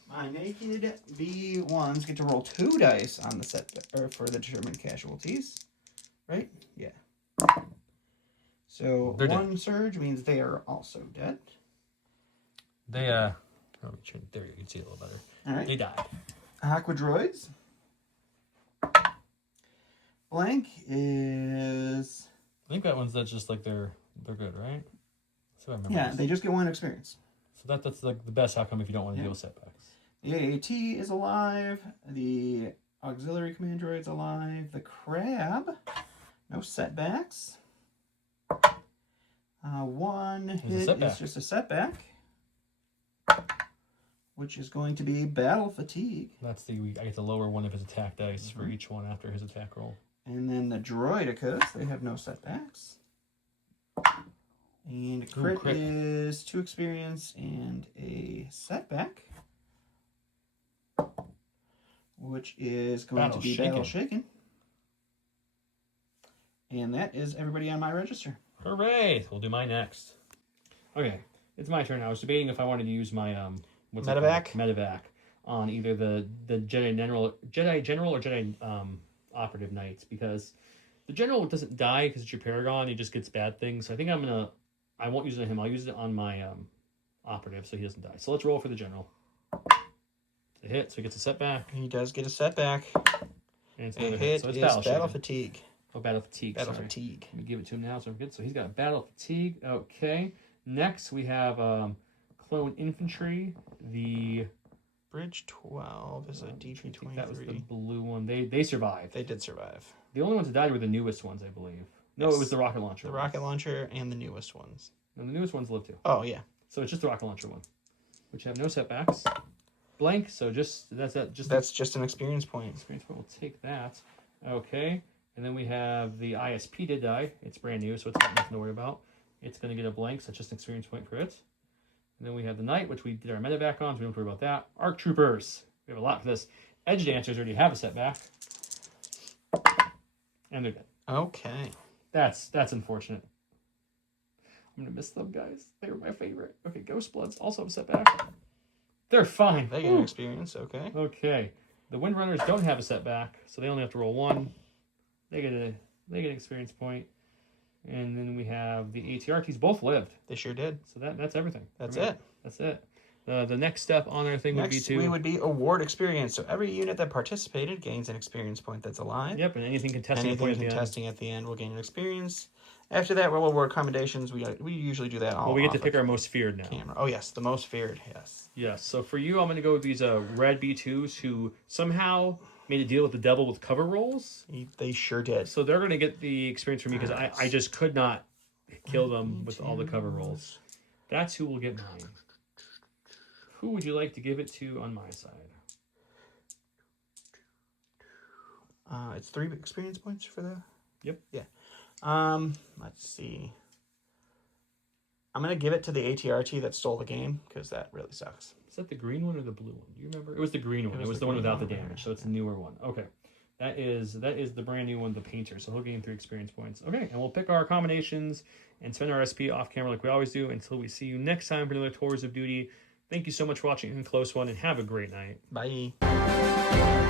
My naked B1s get to roll 2 dice on the set for the determined casualties. Right? Yeah. So They're 1 dead. surge means they are also dead. They there you can see it a little better. All right. They died. Aquadroids. Blank is... I think that one's that's just like they're good, right? So I remember. Yeah, this. they just get 1 experience. So that's like the best outcome if you don't want to deal with setbacks. The AAT is alive. The auxiliary command droid's alive. The crab, no setbacks. 1 hit is just a setback, which is going to be battle fatigue. That's I get to lower 1 of his attack dice for each one after his attack roll. And then the droidicas, they have no setbacks. And a crit is 2 experience and a setback, which is going to be Battle Shaken. And that is everybody on my register. Hooray! We'll do mine next. Okay, it's my turn. I was debating if I wanted to use my what's Medevac? it called? Medevac on either the Jedi General or Jedi Operative Knights, because the General doesn't die because it's your Paragon. He just gets bad things. So I think I won't use it on him. I'll use it on my Operative so he doesn't die. So let's roll for the General. It's a hit, so he gets a setback. He does get a setback. And it's A another hit so it's is battle battle shaken. fatigue. Oh, battle fatigue. Battle sorry. fatigue. Let me give it to him now, so I'm good. So he's got battle fatigue. Okay. Next, we have clone infantry. The Bridge 12 is a DP23. that was the blue one. They survived. They did survive. The only ones that died were the newest ones, I believe. No, Yes. it was the rocket launcher. The ones. rocket launcher and the newest ones. And the newest ones live too. Oh, yeah. So it's just the rocket launcher one, which have no setbacks. Blank. So that's that. That's just an experience point. Experience point. We'll take that. Okay. And then we have the ISP did die. It's brand new, so it's got nothing to worry about. It's going to get a blank, so it's just an experience point for it. And then we have the Knight, which we did our medevac on, so we don't have to worry about that. Arc Troopers. We have a lot for this. Edge Dancers already have a setback. And they're dead. Okay. That's unfortunate. I'm going to miss them, guys. They were my favorite. Okay, Ghost Bloods also have a setback. They're fine. They get an experience, okay. Okay. The Windrunners don't have a setback, so they only have to roll one. They get an experience point. And then we have the ATRTs both lived. They sure did. So that's everything. That's it. That's it. The next step on our thing would be Next, to... we would be award experience. So every unit that participated gains an experience point that's alive. Yep, and anything contesting Anything point at the end. contesting at the end will gain an experience. After that, we'll award commendations. We usually do that all Well, we get off to pick of our most feared now. camera. Oh, yes. The most feared, yes. Yes, so for you, I'm going to go with these red B2s who somehow made a deal with the devil with cover rolls. They sure did. So they're going to get the experience from me because I just could not kill them with all the cover rolls. That's who will get mine. Who would you like to give it to on my side? It's 3 experience points for the... Yep. Yeah. Let's see. I'm going to give it to the ATRT that stole the game, because that really sucks. Is that the green one or the blue one? Do you remember? It was the green one. It was the one green without the one. damage, so it's a newer one. Okay. That is the brand new one, the painter. So he'll gain 3 experience points. Okay, and we'll pick our combinations and spend our SP off camera like we always do until we see you next time for another Tours of Duty. Thank you so much for watching In Close One, and have a great night. Bye.